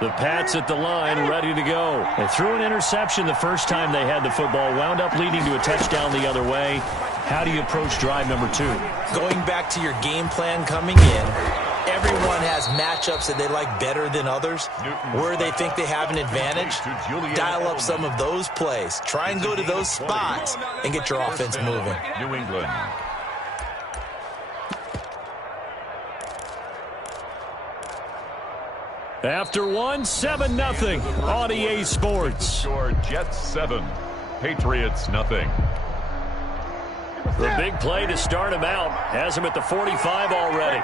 The Pats at the line, ready to go. They threw an interception the first time they had the football, wound up leading to a touchdown the other way. How do you approach drive number 2? Going back to your game plan coming in, everyone has matchups that they like better than others. Where they think they have an advantage, dial up some of those plays. Try and go to those spots and get your offense moving. New England. After 7-0 on EA Sports. Score Jets 7, Patriots nothing. The big play to start him out. Has him at the 45 already.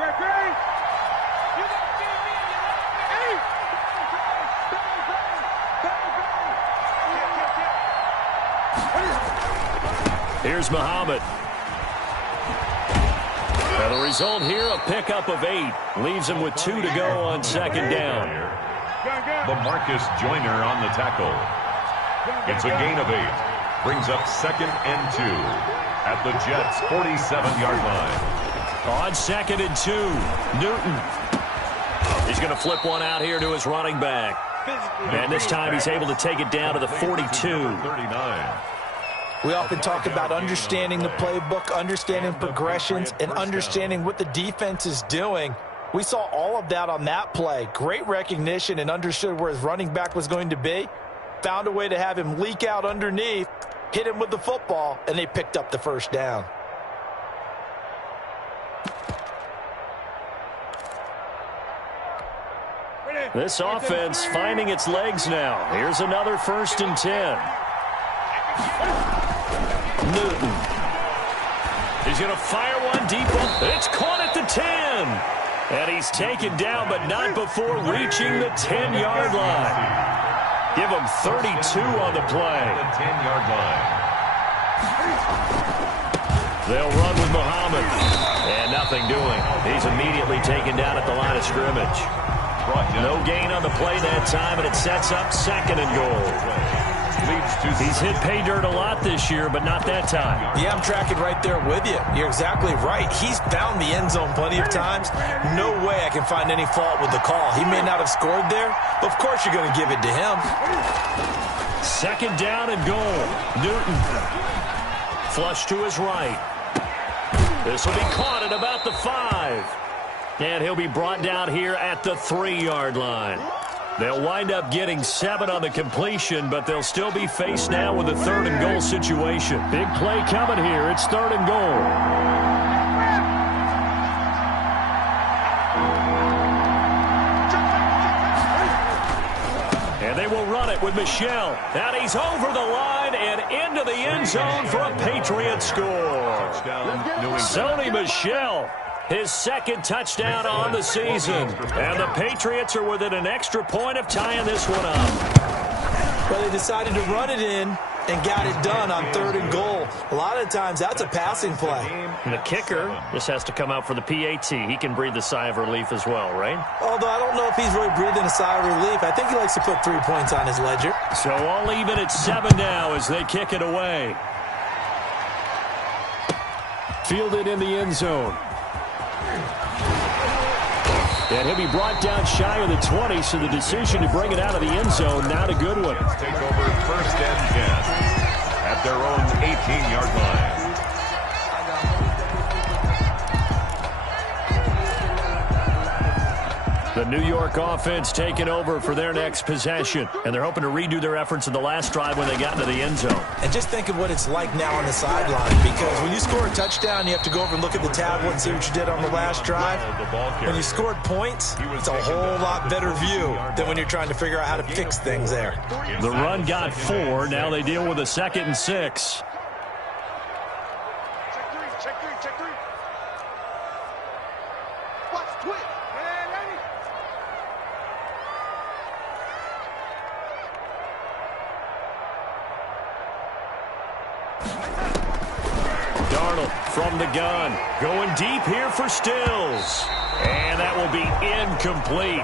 Here's Muhammad. And the result here, a pickup of 8. Leaves him with 2 to go on second down. LaMarcus Joyner on the tackle. It's a gain of 8. Brings up 2nd and 2 at the Jets' 47-yard line. On 2nd and 2, Newton. He's going to flip one out here to his running back. And this time he's able to take it down to the 42. 39. We often talk about understanding the playbook, understanding progressions, and understanding what the defense is doing. We saw all of that on that play. Great recognition and understood where his running back was going to be. Found a way to have him leak out underneath, hit him with the football, and they picked up the first down. This offense finding its legs now. Here's another 1st and 10. Newton. He's going to fire one deep. It's caught at the 10. And he's taken down, but not before reaching the 10-yard line. Give him 32 on the play. The 10-yard line. They'll run with Muhammad. And nothing doing. He's immediately taken down at the line of scrimmage. No gain on the play that time, and it sets up 2nd and goal. He's hit pay dirt a lot this year, but not that time. Yeah, I'm tracking right there with you. You're exactly right. He's found the end zone plenty of times. No way I can find any fault with the call. He may not have scored there, but of course you're going to give it to him. 2nd down and goal. Newton. Flush to his right. This will be caught at about the 5. And he'll be brought down here at the 3-yard line. They'll wind up getting 7 on the completion, but they'll still be faced now with a 3rd and goal situation. Big play coming here. It's 3rd and goal. And they will run it with Michel. And he's over the line and into the end zone for a Patriot score. Sony Michel. His 2nd touchdown on the season. And the Patriots are within an extra point of tying this one up. Well, they decided to run it in and got it done on 3rd and goal. A lot of times that's a passing play. And the kicker just has to come out for the PAT. He can breathe a sigh of relief as well, right? Although I don't know if he's really breathing a sigh of relief. I think he likes to put 3 points on his ledger. So all even at 7 now as they kick it away. Fielded in the end zone. And he'll be brought down shy of the 20, so the decision to bring it out of the end zone, not a good one. Take over 1st and 10 at their own 18-yard line. The New York offense taking over for their next possession. And they're hoping to redo their efforts in the last drive when they got into the end zone. And just think of what it's like now on the sideline. Because when you score a touchdown, you have to go over and look at the tablet and see what you did on the last drive. When you scored points, it's a whole lot better view than when you're trying to figure out how to fix things there. The run got 4. Now they deal with a 2nd and 6. From the gun, going deep here for Stills. And that will be incomplete.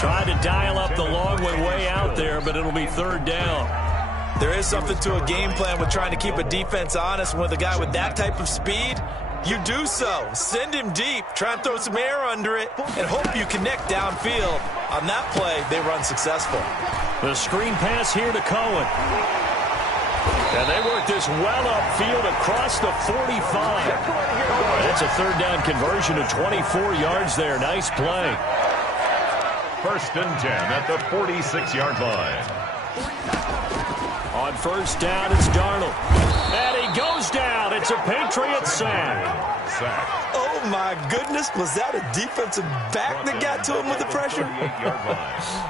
Trying to dial up the long one way out there, but it'll be 3rd down. There is something to a game plan with trying to keep a defense honest with a guy with that type of speed. You do so. Send him deep. Try and throw some air under it and hope you connect downfield. On that play, they run successful. The screen pass here to Cohen. And they work this well upfield across the 45. That's a third down conversion of 24 yards there. Nice play. First and 10 at the 46-yard line. On first down, it's Darnold. And he goes down. It's a Patriot sack. Oh, my goodness. Was that a defensive back that got to him with the pressure?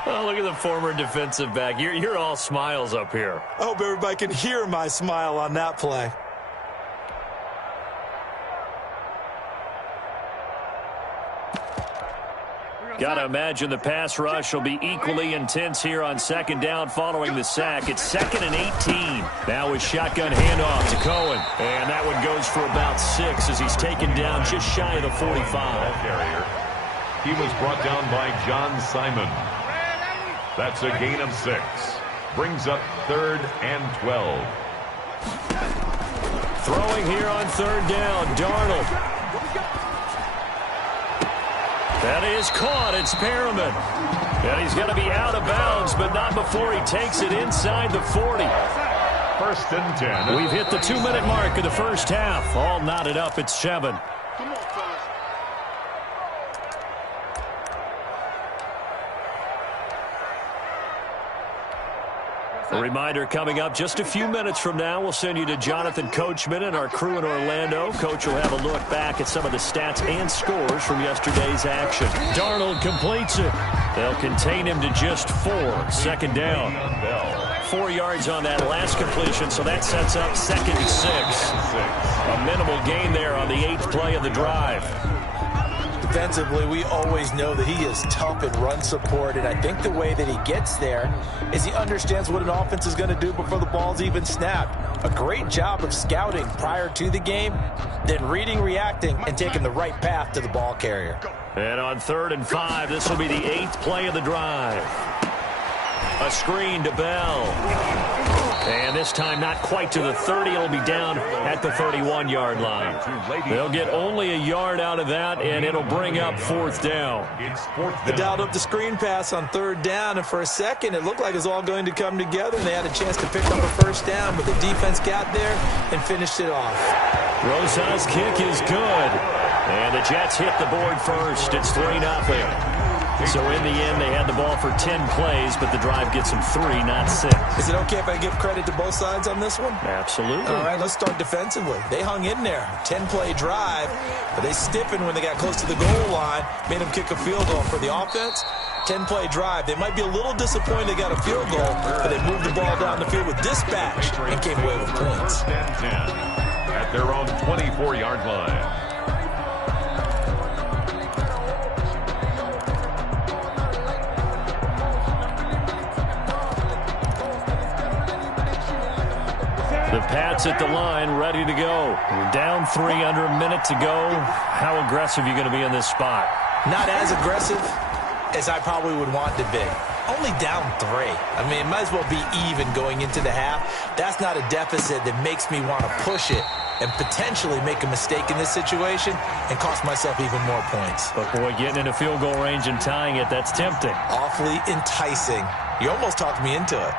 Oh, look at the former defensive back. You're all smiles up here. I hope everybody can hear my smile on that play. Got to imagine the pass rush will be equally intense here on second down following the sack. It's 2nd and 18. Now with shotgun handoff to Cohen. And that one goes for about 6 as he's taken down just shy of the 45. He was brought down by John Simon. That's a gain of 6. Brings up 3rd and 12. Throwing here on third down, Darnold. That is caught. It's Perriman. And he's going to be out of bounds, but not before he takes it inside the 40. First and 10. We've hit the 2-minute mark of the first half. All knotted up at 7. A reminder coming up just a few minutes from now. We'll send you to Jonathan Coachman and our crew in Orlando. Coach will have a look back at some of the stats and scores from yesterday's action. Darnold completes it. They'll contain him to just 4. Second down. 4 yards on that last completion, so that sets up 2nd and 6. A minimal gain there on the 8th play of the drive. Defensively, we always know that he is tough in run support, and I think the way that he gets there is he understands what an offense is going to do before the ball's even snapped. A great job of scouting prior to the game, then reading, reacting, and taking the right path to the ball carrier. And on 3rd and 5, this will be the 8th play of the drive. A screen to Bell. And this time not quite to the 30. It'll be down at the 31-yard line. They'll get only a yard out of that, and it'll bring up 4th down. They dialed up the screen pass on 3rd down, and for a second it looked like it was all going to come together, and they had a chance to pick up a first down, but the defense got there and finished it off. Rosas' kick is good. And the Jets hit the board first. It's 3-0. So in the end, they had the ball for 10 plays, but the drive gets them 3, not 6. Is it okay if I give credit to both sides on this one? Absolutely. All right, let's start defensively. They hung in there. 10-play drive, but they stiffened when they got close to the goal line, made them kick a field goal. For the offense, 10-play drive. They might be a little disappointed they got a field goal, but they moved the ball down the field with dispatch and came away with points. 10 at their own 24-yard line. The Pats at the line, ready to go. We're down 3 under a minute to go. How aggressive are you going to be in this spot? Not as aggressive as I probably would want to be. Only down 3. I mean, it might as well be even going into the half. That's not a deficit that makes me want to push it and potentially make a mistake in this situation and cost myself even more points. But, boy, getting into field goal range and tying it, that's tempting. Awfully enticing. You almost talked me into it.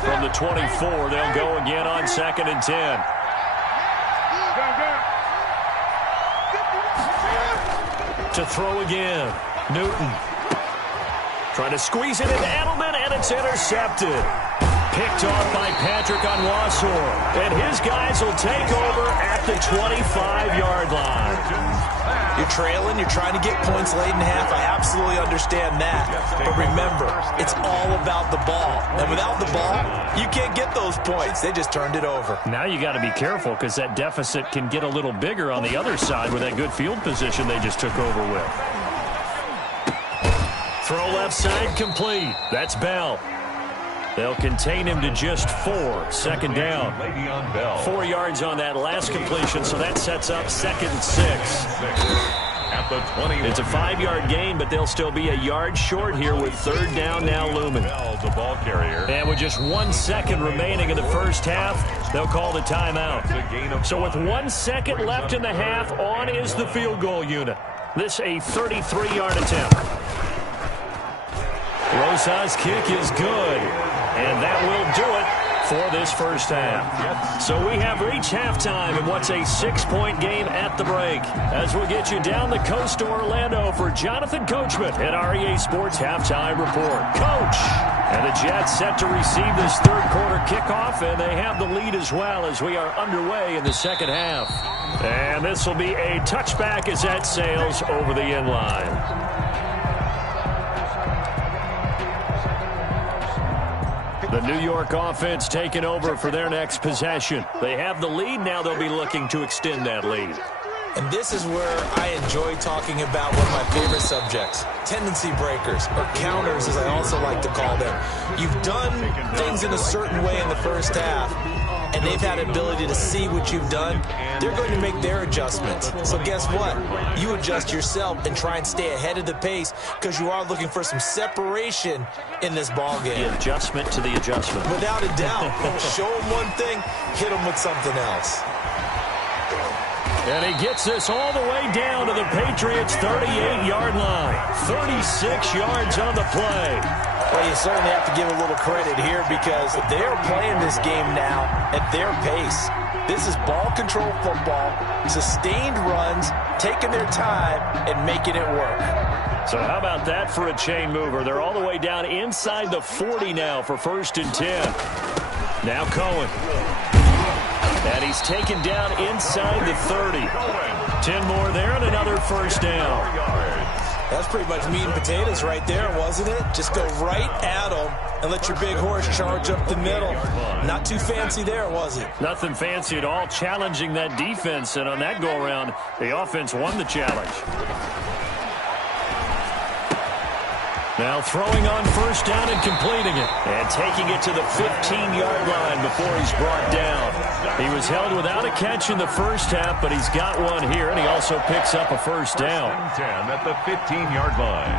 From the 24, they'll go again on 2nd and 10. To throw again. Newton. Trying to squeeze it into Edelman, and it's intercepted. Picked off by Patrick Onwuasor. And his guys will take over at the 25-yard line. You're trailing, you're trying to get points late in half. I absolutely understand that. But remember, it's all about the ball. And without the ball, you can't get those points. They just turned it over. Now you got to be careful because that deficit can get a little bigger on the other side with that good field position they just took over with. Throw left side complete. That's Bell. They'll contain him to just 4. 2nd down. 4 yards on that last completion, so that sets up 2nd and 6. at the 21. It's a 5-yard gain, but they'll still be a yard short here with third down now looming. Bell, the ball carrier. And with just 1 second remaining in the first half, they'll call the timeout. So with 1 second left in the half, on is the field goal unit. This a 33-yard attempt. Rosa's kick is good, and that will do it for this first half. So we have reached halftime in what's a 6-point game at the break. As we get you down the coast to Orlando for Jonathan Coachman at REA Sports Halftime Report. Coach! And the Jets set to receive this third quarter kickoff, and they have the lead as well as we are underway in the second half. And this will be a touchback as that sails over the end line. The New York offense taking over for their next possession. They have the lead. Now they'll be looking to extend that lead. And this is where I enjoy talking about one of my favorite subjects, tendency breakers, or counters as I also like to call them. You've done things in a certain way in the first half, and they've had ability to see what you've done. They're going to make their adjustments. So guess what? You adjust yourself and try and stay ahead of the pace because you are looking for some separation in this ball game. The adjustment to the adjustment. Without a doubt. Show them one thing, hit them with something else. And he gets this all the way down to the Patriots' 38-yard line. 36 yards on the play. Well, you certainly have to give a little credit here because they are playing this game now at their pace. This is ball control football, sustained runs, taking their time, and making it work. So how about that for a chain mover? They're all the way down inside the 40 now for 1st and 10. Now Cohen. And he's taken down inside the 30. 10 more there and another first down. That's pretty much meat and potatoes right there, wasn't it? Just go right at them and let your big horse charge up the middle. Not too fancy there, was it? Nothing fancy at all, challenging that defense. And on that go-around, the offense won the challenge. Now throwing on first down and completing it. And taking it to the 15-yard line before he's brought down. He was held without a catch in the first half, but he's got one here, and he also picks up a first down. 10 at the 15-yard line.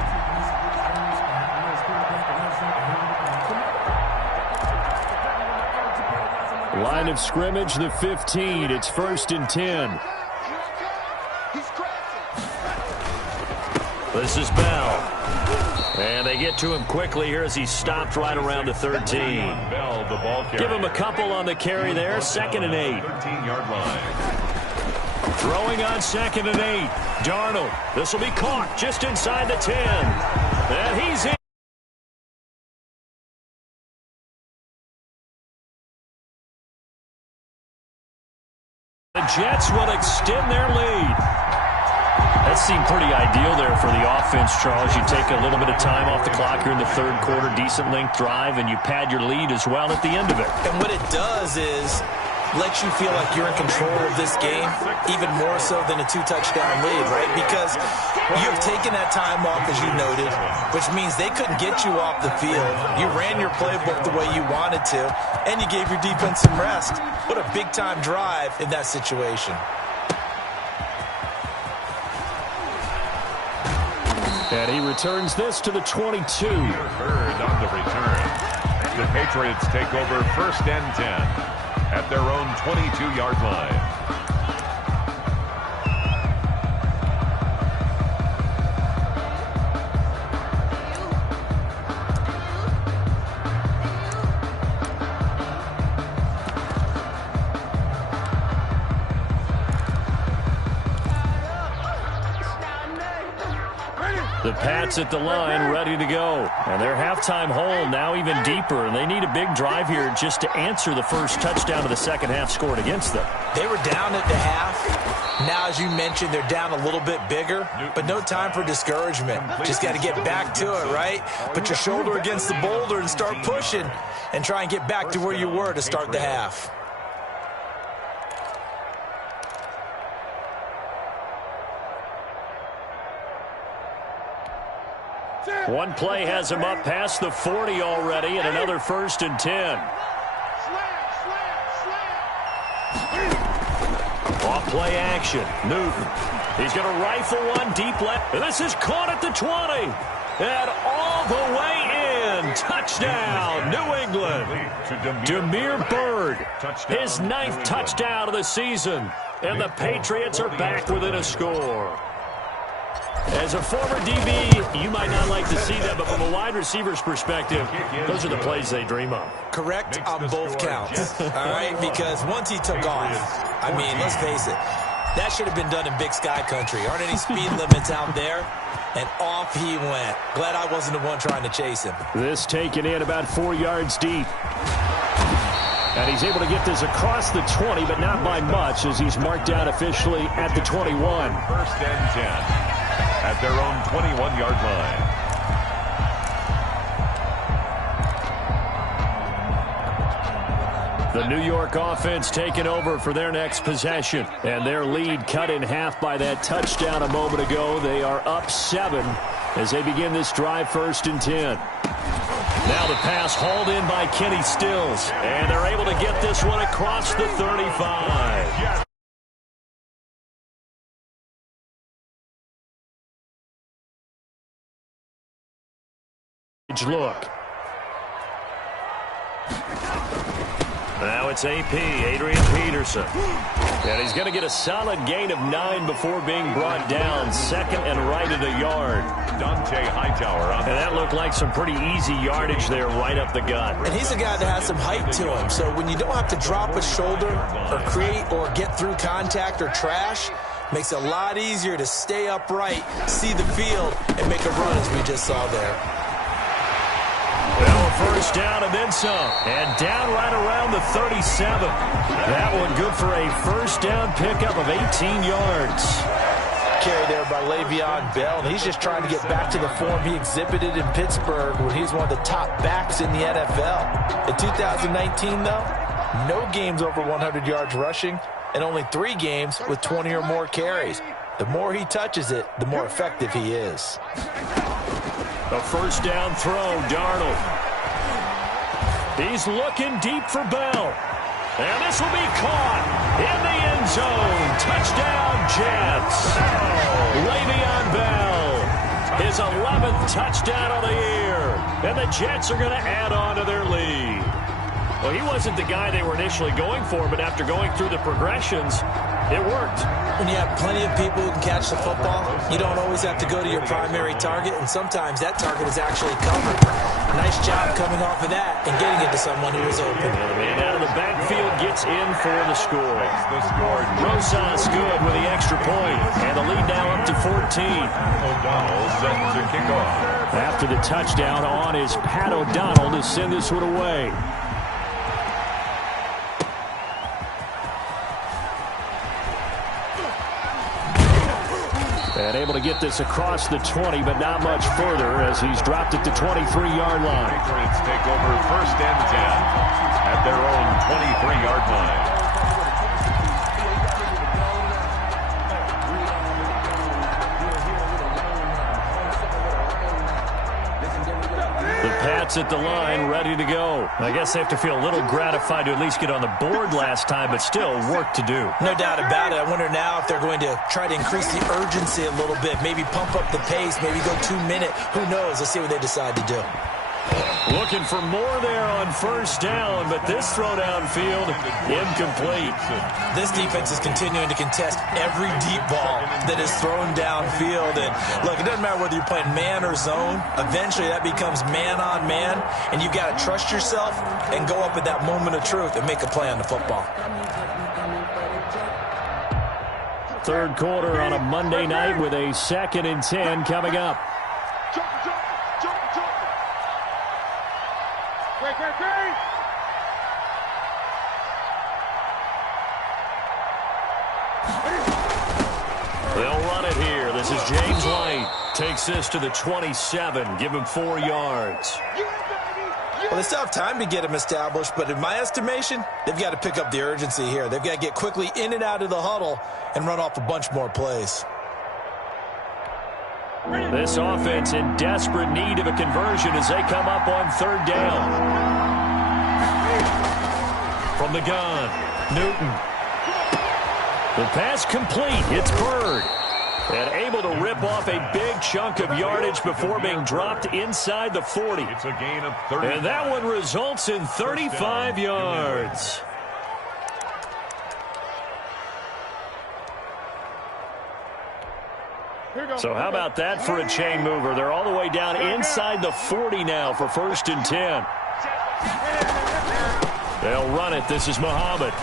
Line of scrimmage, the 15. It's 1st and 10. This is Bell. And they get to him quickly here as he's stopped right around the 13. Bell, the ball carrier. Give him a couple on the carry there. 2nd and 8. 13-yard line. Throwing on 2nd and 8. Darnold. This will be caught just inside the 10. And he's in. The Jets will extend their lead. That seemed pretty ideal there for the offense, Charles. You take a little bit of time off the clock here in the third quarter, decent length drive, and you pad your lead as well at the end of it. And what it does is let you feel like you're in control of this game, even more so than a 2-touchdown lead, right? Because you've taken that time off, as you noted, which means they couldn't get you off the field. You ran your playbook the way you wanted to, and you gave your defense some rest. What a big-time drive in that situation. And he returns this to the 22. Third on the return. The Patriots take over 1st and 10 at their own 22-yard line. The Pats at the line, ready to go. And their halftime hole now even deeper, and they need a big drive here just to answer the first touchdown of the second half scored against them. They were down at the half. Now, as you mentioned, they're down a little bit bigger, but no time for discouragement. Just got to get back to it, right? Put your shoulder against the boulder and start pushing and try and get back to where you were to start the half. One play has him up past the 40 already, and another 1st and 10. Off play action. Newton. He's going to rifle one deep left. And this is caught at the 20. And all the way in. Touchdown, New England. Damiere Byrd, his 9th touchdown of the season. And the Patriots are back within a score. As a former DB, you might not like to see that, but from a wide receiver's perspective, those are the plays they dream of. Correct on both counts, all right? Because once he took off, I mean, let's face it, that should have been done in Big Sky Country. Aren't any speed limits out there? And off he went. Glad I wasn't the one trying to chase him. This taken in about 4 yards deep. And he's able to get this across the 20, but not by much, as he's marked down officially at the 21. First and 10 at their own 21-yard line. The New York offense taking over for their next possession. And their lead cut in half by that touchdown a moment ago. They are up 7 as they begin this drive, 1st and 10. Now the pass hauled in by Kenny Stills. And they're able to get this one across the 35. Look. Now it's AP, Adrian Peterson. And he's going to get a solid gain of 9 before being brought down. 2nd and right at a yard. Dante Hightower. And that looked like some pretty easy yardage there right up the gut. And he's a guy that has some height to him. So when you don't have to drop a shoulder or create or get through contact or trash, makes it a lot easier to stay upright, see the field, and make a run as we just saw there. Well, first down and then some. And down right around the 37. That one good for a first down pickup of 18 yards. Carry there by Le'Veon Bell. And he's just trying to get back to the form he exhibited in Pittsburgh when he was one of the top backs in the NFL. In 2019, though, no games over 100 yards rushing and only 3 games with 20 or more carries. The more he touches it, the more effective he is. A first down throw, Darnold. He's looking deep for Bell. And this will be caught in the end zone. Touchdown, Jets. Le'Veon Bell, his 11th touchdown of the year. And the Jets are going to add on to their lead. Well, he wasn't the guy they were initially going for, but after going through the progressions, it worked. When you have plenty of people who can catch the football, you don't always have to go to your primary target, and sometimes that target is actually covered. Nice job coming off of that and getting it to someone who was open. The man out of the backfield gets in for the score. Rosas good with the extra point, and the lead now up to 14. O'Donnell set to kick off. After the touchdown on is Pat O'Donnell to send this one away. And able to get this across the 20, but not much further as he's dropped at the 23-yard line. Patriots take over 1st and 10 at their own 23-yard line. The Pats at the line, ready to go. I guess they have to feel a little gratified to at least get on the board last time, but still work to do. No doubt about it. I wonder now if they're going to try to increase the urgency a little bit, maybe pump up the pace, maybe go 2 minute. Who knows? Let's see what they decide to do. Looking for more there on first down, but this throw downfield, incomplete. This defense is continuing to contest every deep ball that is thrown downfield. And look, it doesn't matter whether you're playing man or zone. Eventually that becomes man on man, and you've got to trust yourself and go up at that moment of truth and make a play on the football. Third quarter on a Monday night with a 2nd and 10 coming up. They'll run it here. This is James White. Takes this to the 27. Give him 4 yards. Well, they still have time to get him established, but in my estimation, they've got to pick up the urgency here. They've got to get quickly in and out of the huddle and run off a bunch more plays. This offense in desperate need of a conversion as they come up on 3rd down. From the gun, Newton. The pass complete. It's Byrd. And able to rip off a big chunk of yardage before being dropped inside the 40. It's a gain of 30. And that one results in 35 yards. So how about that for a chain mover? They're all the way down inside the 40 now for 1st and 10. They'll run it. This is Muhammad.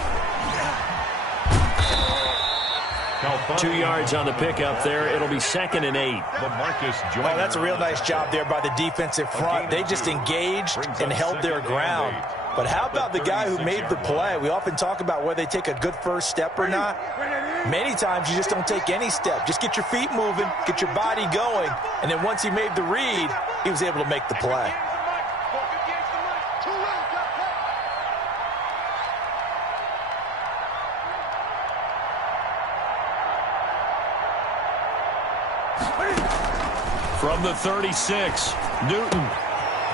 2 yards on the pickup there. It'll be 2nd and 8. Oh, that's a real nice job there by the defensive front. They just engaged and held their ground. But how about the guy who made the play? We often talk about whether they take a good first step or not. Many times you just don't take any step. Just get your feet moving, get your body going, and then once he made the read, he was able to make the play. From the 36, Newton.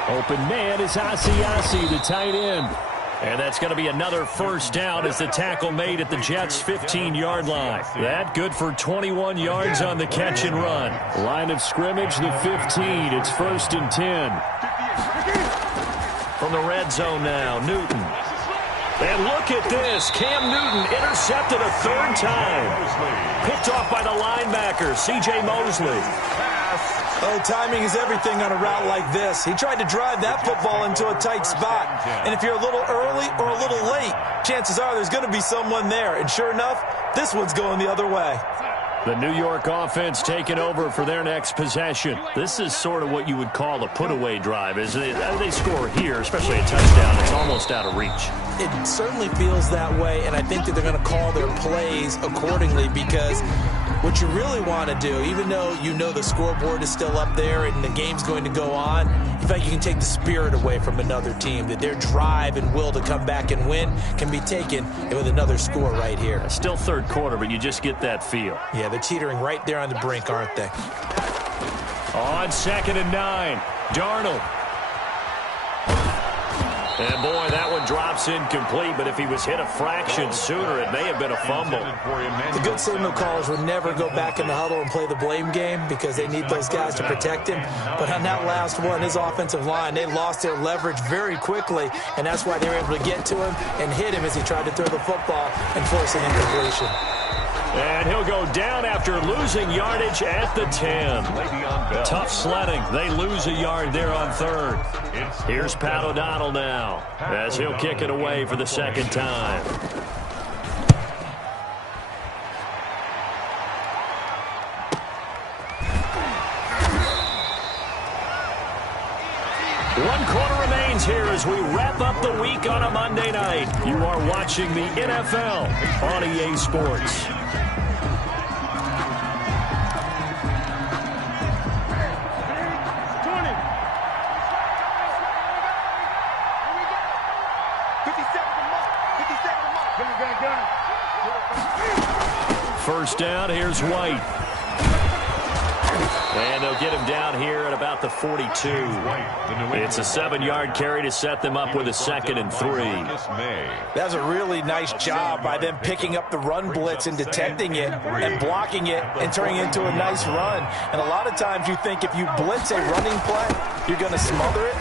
Open man is Asiasi, the tight end. And that's going to be another first down as the tackle made at the Jets' 15-yard line. That good for 21 yards on the catch and run. Line of scrimmage, the 15. It's 1st and 10. From the red zone now, Newton. And look at this. Cam Newton intercepted a 3rd time. Picked off by the linebacker, C.J. Mosley. Oh, timing is everything on a route like this. He tried to drive that football into a tight spot. And if you're a little early or a little late, chances are there's going to be someone there. And sure enough, this one's going the other way. The New York offense taking over for their next possession. This is sort of what you would call a put-away drive. As they score here, especially a touchdown, it's almost out of reach. It certainly feels that way, and I think that they're going to call their plays accordingly because what you really want to do, even though you know the scoreboard is still up there and the game's going to go on, in fact, you can take the spirit away from another team, that their drive and will to come back and win can be taken with another score right here. Still 3rd quarter, but you just get that feel. Yeah, they're teetering right there on the brink, aren't they? On 2nd and 9, Darnold. And, boy, that one drops incomplete, but if he was hit a fraction sooner, it may have been a fumble. The good signal callers would never go back in the huddle and play the blame game because they need those guys to protect him. But on that last one, his offensive line, they lost their leverage very quickly, and that's why they were able to get to him and hit him as he tried to throw the football and force an incompletion. And he'll go down after losing yardage at the 10. Tough sledding. They lose a yard there on 3rd. Here's Pat O'Donnell now as he'll kick it away for the 2nd time. One quarter remains here as we wrap up the week on a Monday night. You are watching the NFL on EA Sports. First down, here's White. And they'll get him down here at about the 42. It's a 7-yard carry to set them up with a 2nd and 3. That's a really nice job by them picking up the run blitz and detecting it and blocking it and turning it into a nice run. And a lot of times you think if you blitz a running play, you're going to smother it.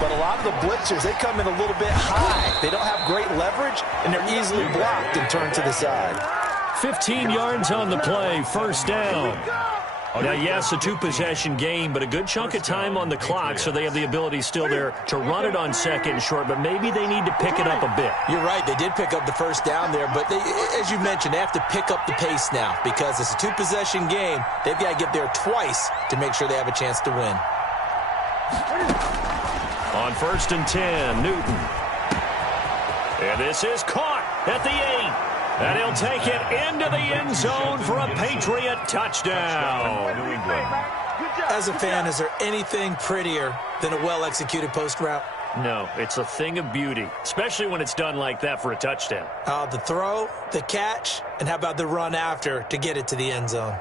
But a lot of the blitzers, they come in a little bit high. They don't have great leverage, and they're easily blocked and turned to the side. 15 yards on the play, 1st down. Now, yes, a 2-possession game, but a good chunk of time on the clock, so they have the ability still there to run it on 2nd and short, but maybe they need to pick it up a bit. You're right. They did pick up the first down there, but they, as you mentioned, they have to pick up the pace now because it's a 2-possession game. They've got to get there twice to make sure they have a chance to win. On 1st and 10, Newton. And this is caught at the 8. And he'll take it into the end zone for a Patriot touchdown. As a fan, is there anything prettier than a well-executed post route? No, it's a thing of beauty, especially when it's done like that for a touchdown. The throw, the catch, and how about the run after to get it to the end zone?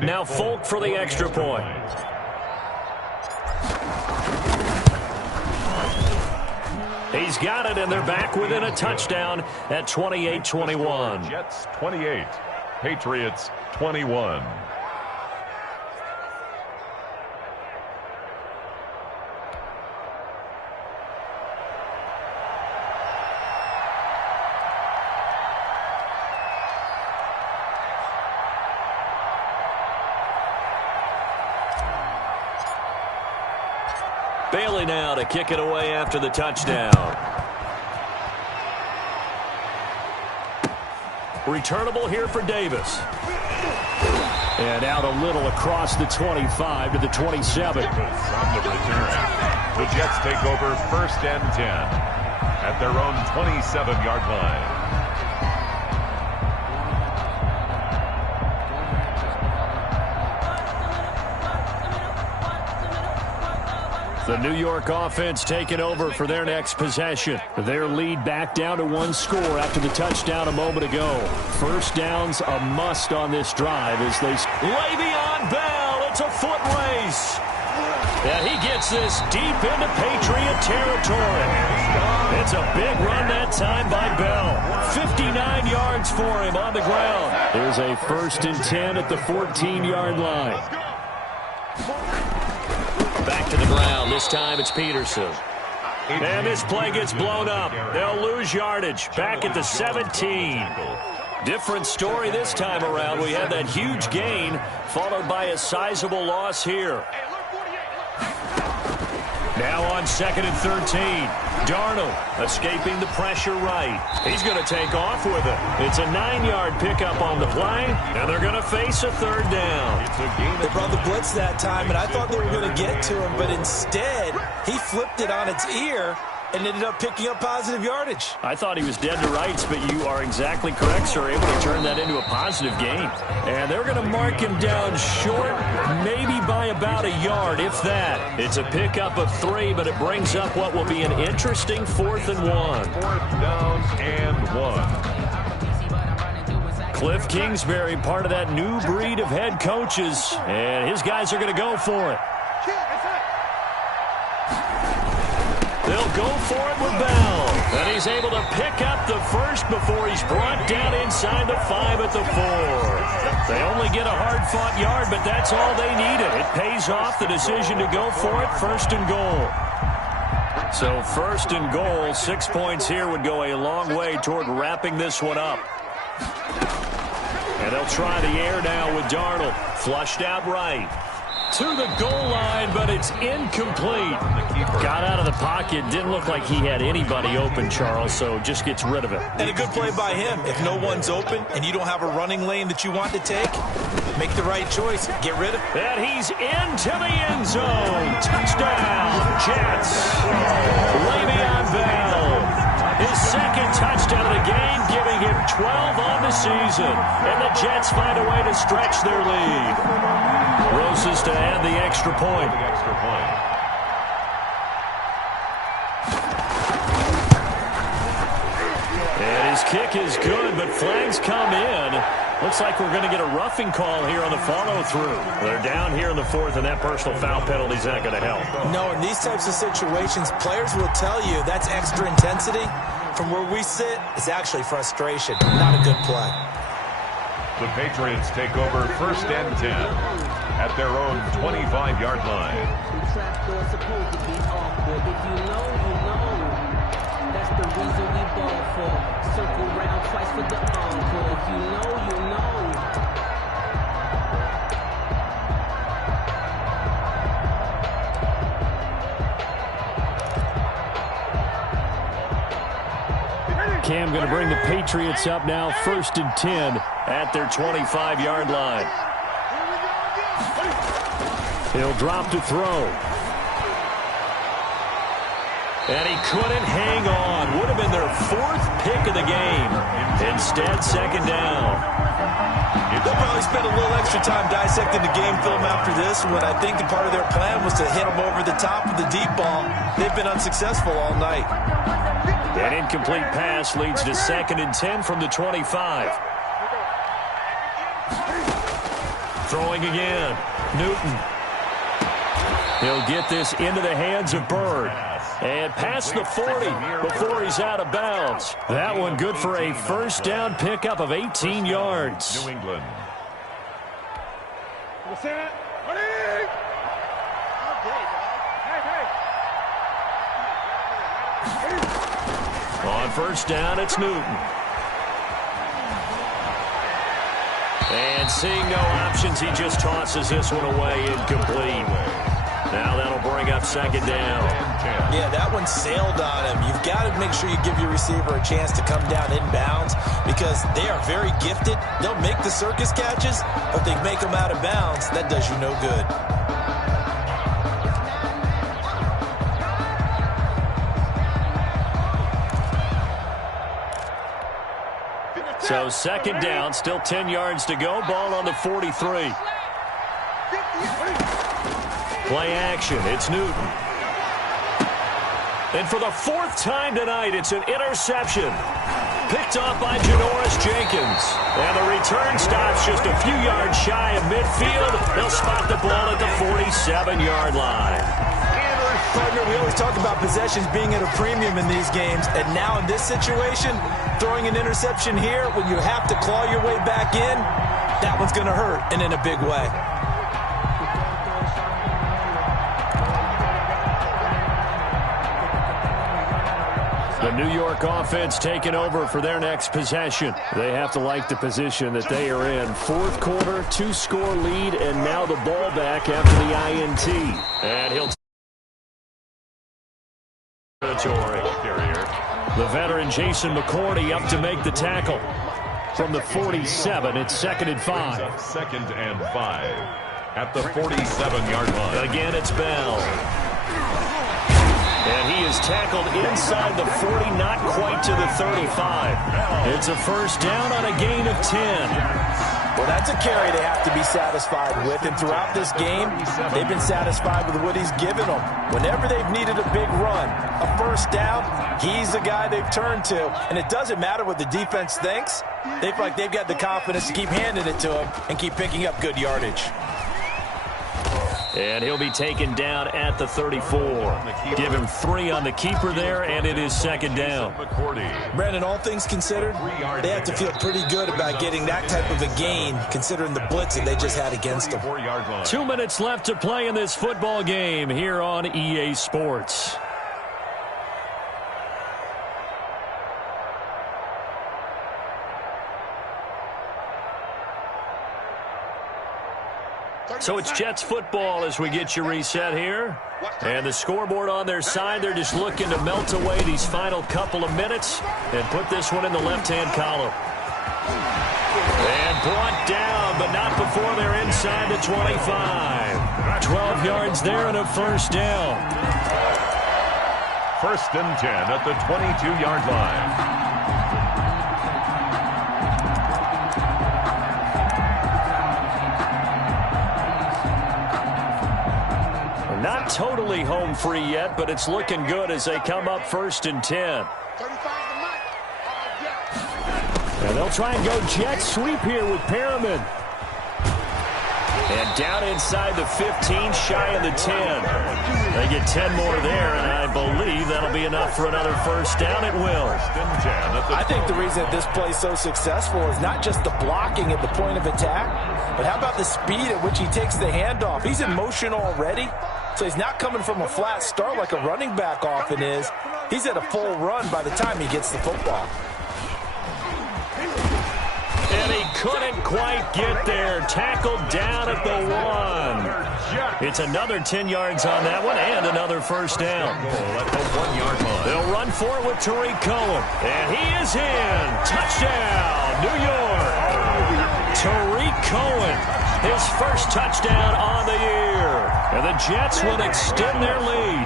Now Folk for the extra point. He He's got it, and they're back within a touchdown at 28-21. Jets 28, Patriots 21. Bailey now to kick it away after the touchdown. Returnable here for Davis. And out a little across the 25 to the 27. On the return, the Jets take over 1st and 10 at their own 27-yard line. The New York offense taking over for their next possession. Their lead back down to 1 score after the touchdown a moment ago. First down's a must on this drive as they... Le'Veon Bell, it's a foot race. And he gets this deep into Patriot territory. It's a big run that time by Bell. 59 yards for him on the ground. There's a 1st and 10 at the 14-yard line. Back to the ground. This time it's Peterson. And this play gets blown up. They'll lose yardage. Back at the 17. Different story this time around. We had that huge gain followed by a sizable loss here. Now on 2nd and 13. Darnold escaping the pressure right. He's going to take off with it. It's a 9-yard pickup on the play, and they're going to face a 3rd down. They brought the blitz that time, and I thought they were going to get to him, but instead, he flipped it on its ear and ended up picking up positive yardage. I thought he was dead to rights, but you are exactly correct, sir. Able to turn that into a positive gain. And they're going to mark him down short, maybe by about a yard, if that. It's a pickup of 3, but it brings up what will be an interesting 4th and 1. 4th down and 1. Cliff Kingsbury, part of that new breed of head coaches, and his guys are going to go for it. They'll go for it with Bell. And he's able to pick up the first before he's brought down inside the 5 at the 4. They only get a hard-fought yard, but that's all they needed. It pays off the decision to go for it, 1st and goal. So 1st and goal, 6 points here would go a long way toward wrapping this one up. And they'll try the air now with Darnold. Flushed out right. To the goal line, but it's incomplete. Got out of the pocket. Didn't look like he had anybody open, Charles, so just gets rid of it. And a good play by him. If no one's open and you don't have a running lane that you want to take, make the right choice. Get rid of it. And he's into the end zone. Touchdown, Jets. Le'Veon Bell. His 2nd touchdown of the game, giving him 12 on the season. And the Jets find a way to stretch their lead. Roses to add the extra point. And his kick is good, but flags come in. Looks like we're going to get a roughing call here on the follow-through. They're down here in the 4th, and that personal foul penalty is not going to help. No, in these types of situations, players will tell you that's extra intensity. From where we sit, it's actually frustration. Not a good play. The Patriots take over 1st and 10 at their own 25-yard line. That's the reason we ball for. Circle round twice for the encore. If you know, you know. Cam going to bring the Patriots up now, 1st and 10 at their 25-yard line. He'll drop to throw. And he couldn't hang on. Would have been their 4th pick of the game. Instead, 2nd down. They'll probably spend a little extra time dissecting the game film after this one. I think the part of their plan was to hit them over the top of the deep ball. They've been unsuccessful all night. An incomplete pass leads to 2nd and 10 from the 25. Throwing again. Newton. He'll get this into the hands of Bird. And past the 40 before he's out of bounds. That one good for a first down pickup of 18 yards. New England. On first down, it's Newton. And seeing no options, he just tosses this one away incomplete. Now that'll bring up second down. Yeah, that one sailed on him. You've got to make sure you give your receiver a chance to come down inbounds because they are very gifted. They'll make the circus catches, but they make them out of bounds. That does you no good. So second down, still 10 yards to go. Ball on the 43. Play action, it's Newton. And for the fourth time tonight, it's an interception. Picked off by Janoris Jenkins. And the return stops just a few yards shy of midfield. They'll spot the ball at the 47-yard line. Partner, we always talk about possessions being at a premium in these games. And now in this situation, throwing an interception here when you have to claw your way back in, that one's going to hurt, and in a big way. The New York offense taking over for their next possession. They have to like the position that they are in. Fourth quarter, 2-score lead, and now the ball back after the INT. And he'll territory. The veteran Jason McCourty up to make the tackle. From the 47, it's 2nd and 5. 2nd and 5 at the 47-yard line. Again, it's Bell. And he is tackled inside the 40, not quite to the 35. It's a first down on a gain of 10. Well, that's a carry they have to be satisfied with. And throughout this game, they've been satisfied with what he's given them. Whenever they've needed a big run, a first down, he's the guy they've turned to. And it doesn't matter what the defense thinks. They feel like they've got the confidence to keep handing it to him and keep picking up good yardage. And he'll be taken down at the 34. Give him 3 on the keeper there, and it is second down. Brandon, all things considered, they have to feel pretty good about getting that type of a gain, considering the blitz that they just had against them. 2 minutes left to play in this football game here on EA Sports. So it's Jets football as we get you reset here. And the scoreboard on their side, they're just looking to melt away these final couple of minutes and put this one in the left-hand column. And brought down, but not before they're inside the 25. 12 yards there and a first down. 1st and 10 at the 22-yard line. Not totally home free yet, but it's looking good as they come up 1st and 10. And they'll try and go jet sweep here with Perriman. And down inside the 15, shy of the 10. They get 10 more there, and I believe that'll be enough for another first down. It will. I think the reason that this play is so successful is not just the blocking at the point of attack, but how about the speed at which he takes the handoff? He's in motion already. So he's not coming from a flat start like a running back often is. He's at a full run by the time he gets the football. And he couldn't quite get there. Tackled down at the 1. It's another 10 yards on that one and another first down. At the 1-yard line. They'll run for it with Tariq Cohen. And he is in. Touchdown, New York. Tariq Cohen, his first touchdown on the year. And the Jets will extend their lead.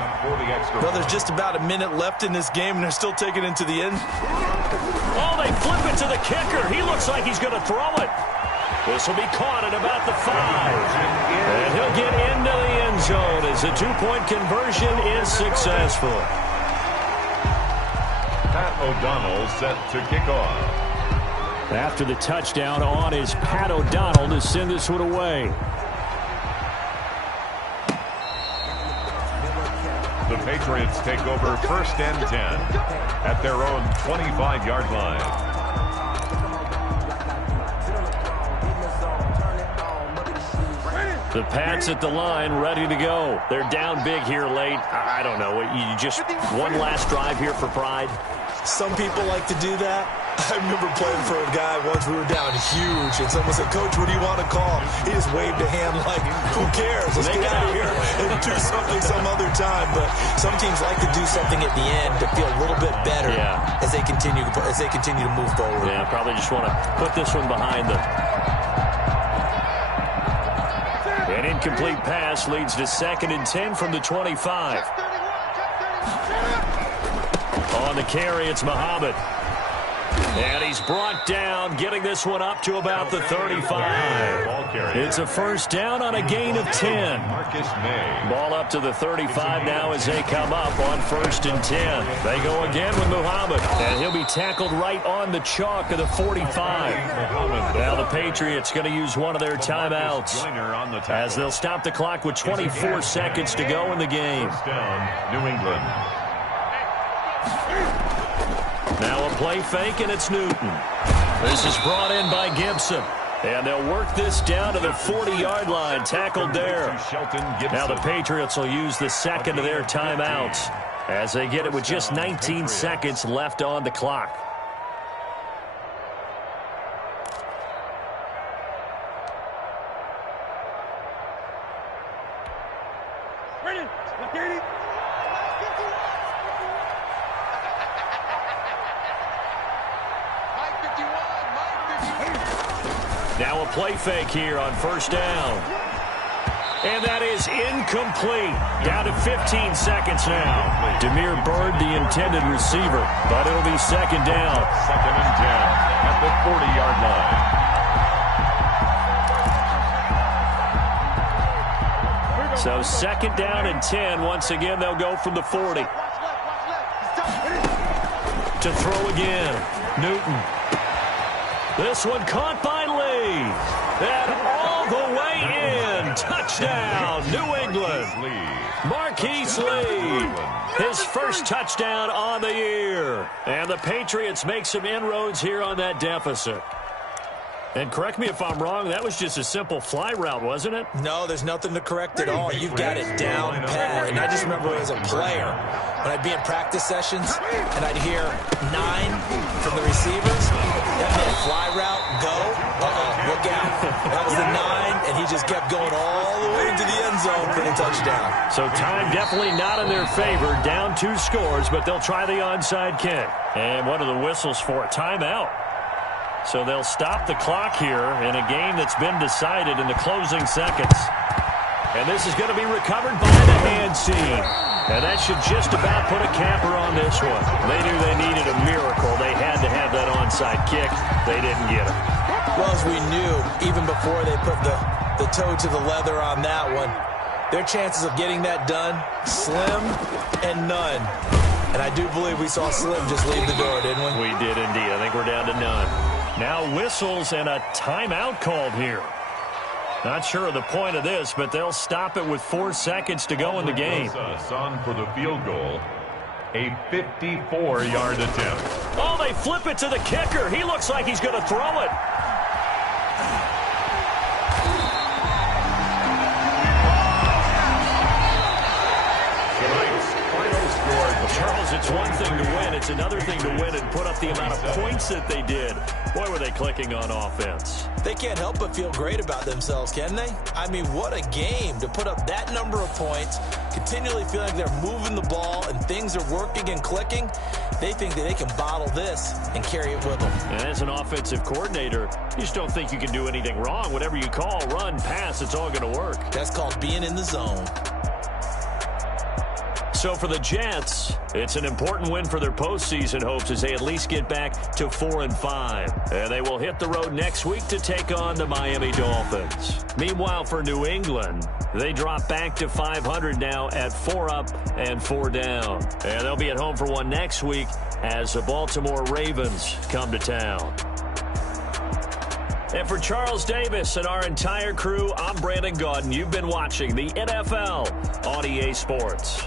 Well, there's just about a minute left in this game, and they're still taking it to the end. Oh, they flip it to the kicker. He looks like he's going to throw it. This will be caught at about the 5. And he'll get into the end zone as the 2-point conversion is successful. Pat O'Donnell set to kick off. After the touchdown on is Pat O'Donnell to send this one away. The Patriots take over 1st and 10 at their own 25-yard line. The Pats at the line, ready to go. They're down big here late. I don't know. You just one last drive here for pride? Some people like to do that. I remember playing for a guy once. We were down huge, and someone said, "Coach, what do you want to call?" He just waved a hand like, "Who cares? Let's get out of here and do something some other time." But some teams like to do something at the end to feel a little bit better as they continue to move forward. Yeah, probably just want to put this one behind them. An incomplete pass leads to 2nd and 10 from the 25. On the carry, it's Muhammad. And he's brought down, getting this one up to about the 35. It's a 1st down on a gain of 10. Ball up to the 35 now as they come up on 1st and 10. They go again with Muhammad, and he'll be tackled right on the chalk of the 45. Now the Patriots going to use one of their timeouts as they'll stop the clock with 24 seconds to go in the game. New England. Now a play fake, and it's Newton. This is brought in by Gibson. And they'll work this down to the 40-yard line, tackled there. Now the Patriots will use the 2nd of their timeouts as they get it with just 19 seconds left on the clock. Now a play fake here on 1st down. And that is incomplete. Down to 15 seconds now. Demir Bird, the intended receiver, but it'll be 2nd down. 2nd and 10 at the 40-yard line. So 2nd down and 10. Once again, they'll go from the 40. To throw again. Newton. This one caught by Lee. And all the way in. Touchdown, New England. Marquise Lee. His 1st touchdown on the year. And the Patriots make some inroads here on that deficit. And correct me if I'm wrong, that was just a simple fly route, wasn't it? No, there's nothing to correct at all. You've got it down pat. And I just remember as a player, when I'd be in practice sessions, and I'd hear 9 from the receivers. That meant fly route, go, look out. That was the 9, and he just kept going all the way into the end zone for the touchdown. So time definitely not in their favor. Down 2 scores, but they'll try the onside kick. And what are the whistles for? Timeout. So they'll stop the clock here in a game that's been decided in the closing seconds. And this is going to be recovered by the hands team. And that should just about put a capper on this one. They knew they needed a miracle. They had to have that onside kick. They didn't get it. Well, as we knew, even before they put the toe to the leather on that one, their chances of getting that done, slim and none. And I do believe we saw Slim just leave the door, didn't we? We did indeed. I think we're down to none. Now whistles and a timeout called here. Not sure of the point of this, but they'll stop it with 4 seconds to go in the game. On for the field goal. A 54-yard attempt. Oh, they flip it to the kicker. He looks like he's going to throw it. Charles, it's one thing to win. It's another thing to win and put up the amount of points that they did. Boy, were they clicking on offense. They can't help but feel great about themselves, can they? I mean, what a game to put up that number of points, continually feeling like they're moving the ball and things are working and clicking. They think that they can bottle this and carry it with them. And as an offensive coordinator, you just don't think you can do anything wrong. Whatever you call, run, pass, it's all going to work. That's called being in the zone. So for the Jets, it's an important win for their postseason hopes as they at least get back to 4-5. And they will hit the road next week to take on the Miami Dolphins. Meanwhile, for New England, they drop back to 500 now at 4 up and 4 down. And they'll be at home for one next week as the Baltimore Ravens come to town. And for Charles Davis and our entire crew, I'm Brandon Gaudin. You've been watching the NFL on EA Sports.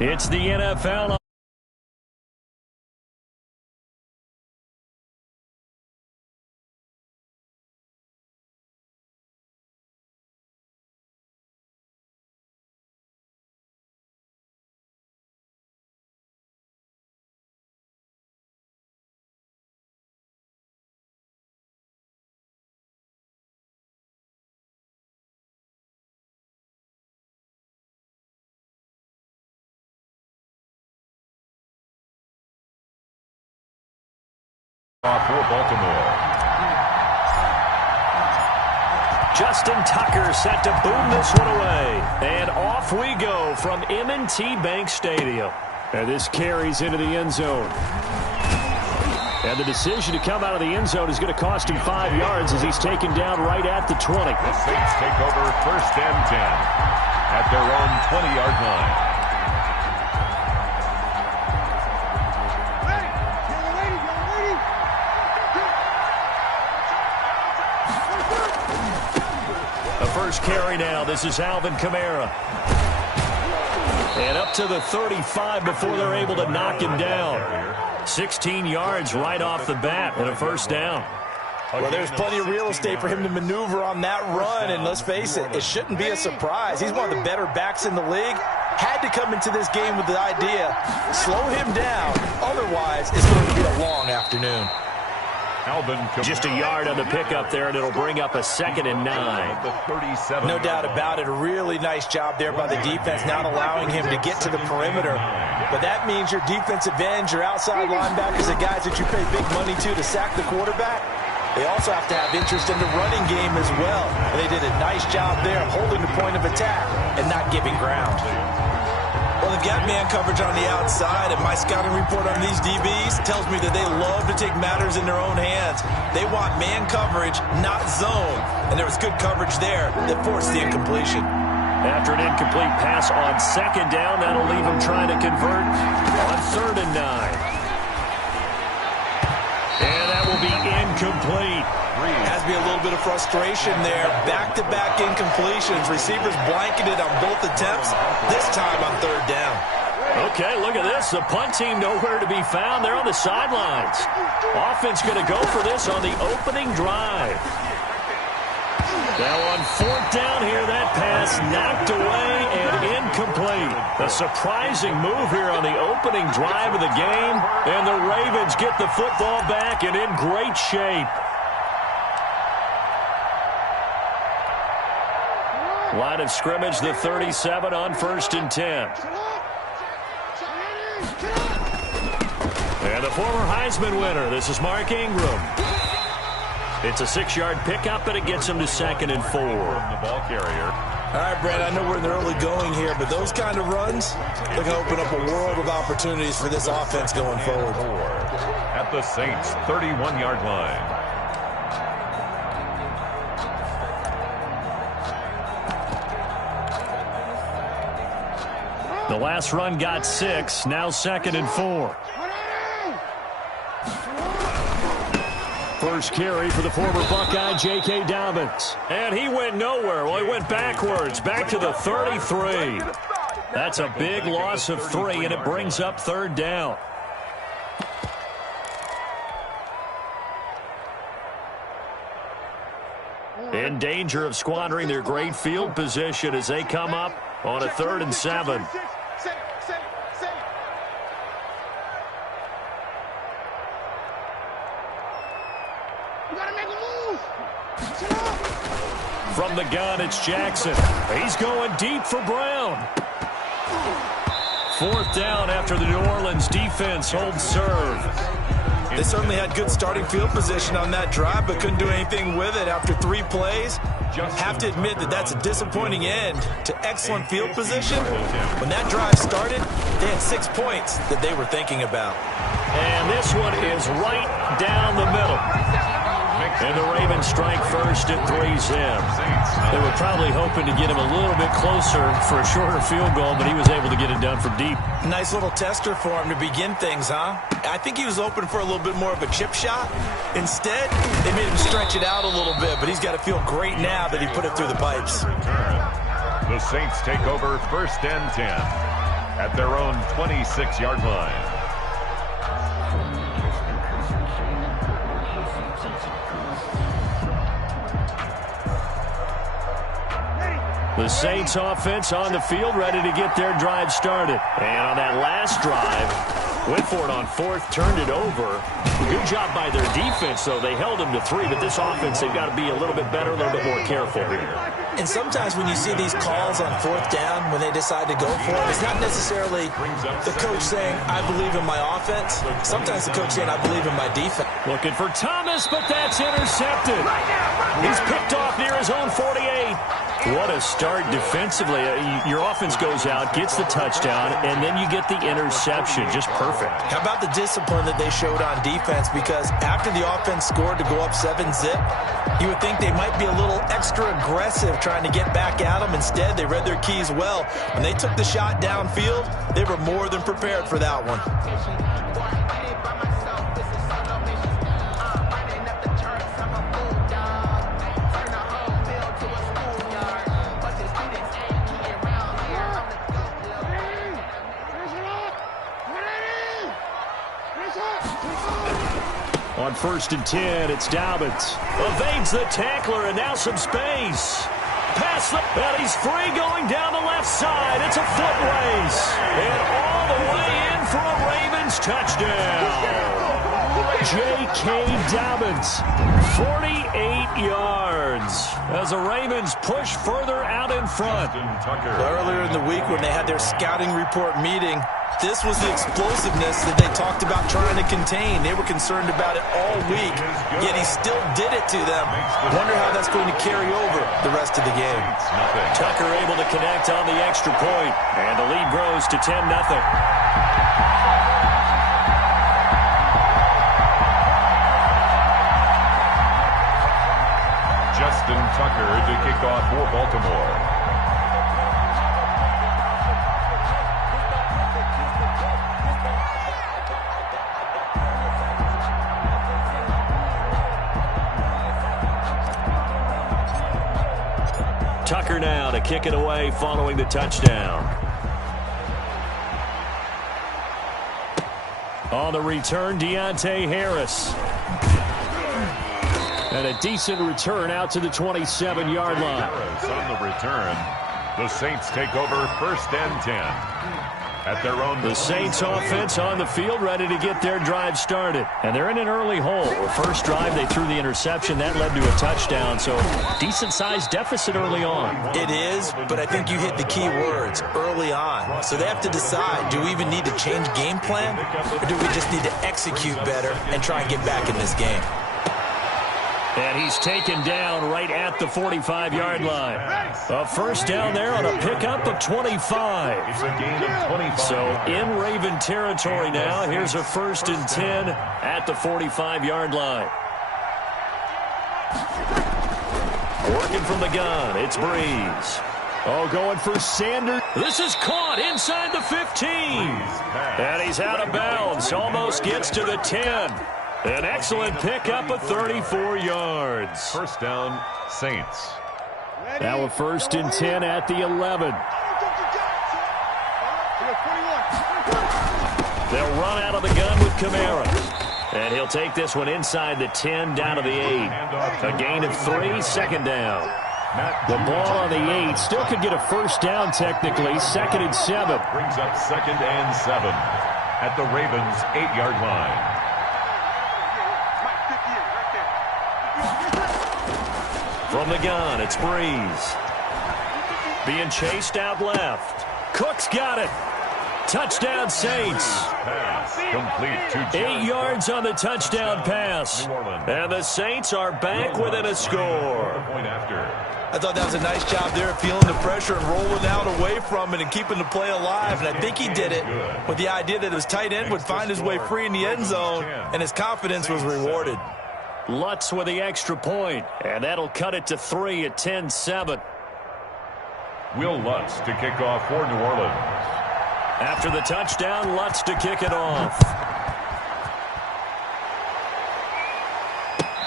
It's the NFL. For Baltimore. Justin Tucker set to boom this one away. And off we go from M&T Bank Stadium. And this carries into the end zone. And the decision to come out of the end zone is going to cost him 5 yards as he's taken down right at the 20. The Saints take over 1st and 10 at their own 20-yard line. First carry now. This is Alvin Kamara. And up to the 35 before they're able to knock him down. 16 yards right off the bat and a first down. Well, there's plenty of real estate for him to maneuver on that run, and let's face it, it shouldn't be a surprise. He's one of the better backs in the league. Had to come into this game with the idea, slow him down, otherwise it's going to be a long afternoon. Just a yard on the pickup there, and it'll bring up a 2nd and 9. No doubt about it. A really nice job there by the defense, not allowing him to get to the perimeter. But that means your defensive ends, your outside linebackers, the guys that you pay big money to sack the quarterback, they also have to have interest in the running game as well. And they did a nice job there of holding the point of attack and not giving ground. Well, they've got man coverage on the outside, and my scouting report on these DBs tells me that they love to take matters in their own hands. They want man coverage, not zone. And there was good coverage there that forced the incompletion. After an incomplete pass on 2nd down, that'll leave him trying to convert on 3rd and 9. And that will be incomplete. Has to be a little bit of frustration there. Back-to-back incompletions. Receivers blanketed on both attempts, this time on 3rd down. Okay, look at this. The punt team nowhere to be found. They're on the sidelines. Offense going to go for this on the opening drive. Now on 4th down here, that pass knocked away and incomplete. A surprising move here on the opening drive of the game. And the Ravens get the football back and in great shape. Line of scrimmage, the 37 on 1st and 10. And the former Heisman winner, this is Mark Ingram. It's a 6-yard pickup, and it gets him to 2nd and 4. The ball carrier. All right, Brad, I know we're in the early going here, but those kind of runs, they're going to open up a world of opportunities for this offense going forward. At the Saints' 31-yard line. The last run got 6, now 2nd and 4. First carry for the former Buckeye, J.K. Dobbins. And he went nowhere. Well, he went backwards, back to the 33. That's a big loss of 3, and it brings up 3rd down. In danger of squandering their great field position as they come up on a 3rd and 7. From the gun, it's Jackson. He's going deep for Brown. 4th down after the New Orleans defense holds serve. They certainly had good starting field position on that drive, but couldn't do anything with it after 3 plays. Have to admit that that's a disappointing end to excellent field position. When that drive started, they had 6 points that they were thinking about. And this one is right down the middle. And the Ravens strike first at 3 zip. They were probably hoping to get him a little bit closer for a shorter field goal, but he was able to get it done from deep. Nice little tester for him to begin things, huh? I think he was open for a little bit more of a chip shot. Instead, they made him stretch it out a little bit, but he's got to feel great now that he put it through the pipes. The Saints take over 1st and 10. at their own 26-yard line. The Saints offense on the field, ready to get their drive started. And on that last drive, went for it on fourth, turned it over. Good job by their defense, though. They held them to 3, but this offense, they've got to be a little bit better, a little bit more careful here. And sometimes when you see these calls on fourth down, when they decide to go for it, it's not necessarily the coach saying, I believe in my offense. Sometimes the coach saying, I believe in my defense. Looking for Thomas, but that's intercepted. He's picked off near his own 48. What a start defensively. Your offense goes out, gets the touchdown, and then you get the interception. Just perfect. How about the discipline that they showed on defense? Because after the offense scored to go up 7-zip, you would think they might be a little extra aggressive trying to get back at them. Instead, they read their keys well. When they took the shot downfield, they were more than prepared for that one. On 1st and 10, it's Dobbins. Evades the tackler, and now some space. Pass the... And he's free going down the left side. It's a foot race. And all the way in for a Ravens touchdown. J.K. Dobbins, 48 yards. As the Ravens push further out in front. Earlier in the week when they had their scouting report meeting, this was the explosiveness that they talked about trying to contain. They were concerned about it all week, yet he still did it to them. Wonder how that's going to carry over the rest of the game. Tucker able to connect on the extra point, and the lead grows to 10-0. Justin Tucker to kick off for Baltimore. Tucker now to kick it away following the touchdown. On the return, Deontay Harris. And a decent return out to the 27-yard line. Harris on the return. The Saints take over 1st and 10. At their own. The Saints offense on the field, ready to get their drive started. And they're in an early hole. The first drive, they threw the interception. That led to a touchdown, so decent-sized deficit early on. It is, but I think you hit the key words, early on. So they have to decide, do we even need to change game plan, or do we just need to execute better and try and get back in this game? And he's taken down right at the 45-yard line. A first down there on a pickup of 25. It's a gain of 25. So in Raven territory now. Here's a 1st and 10 at the 45-yard line. Working from the gun, it's Breeze. Oh, going for Sanders. This is caught inside the 15. And he's out of bounds. Almost gets to the 10. An excellent pickup of 34 yards. First down, Saints. Now a 1st and 10 at the 11. They'll run out of the gun with Kamara. And he'll take this one inside the 10 down to the 8. A gain of 3, 2nd down. The ball on the 8 still could get a first down technically. 2nd and 7. Brings up 2nd and 7 at the Ravens' 8-yard line. From the gun, it's Breeze. Being chased out left. Cook's got it. Touchdown, Saints. Pass complete to 8 yards on the touchdown pass. And the Saints are back within a score. Point after. I thought that was a nice job there, feeling the pressure and rolling out away from it and keeping the play alive. And I think he did it with the idea that his tight end would find his way free in the end zone, and his confidence was rewarded. Lutz with the extra point, and that'll cut it to 3 at 10-7. Will Lutz to kick off for New Orleans. After the touchdown, Lutz to kick it off.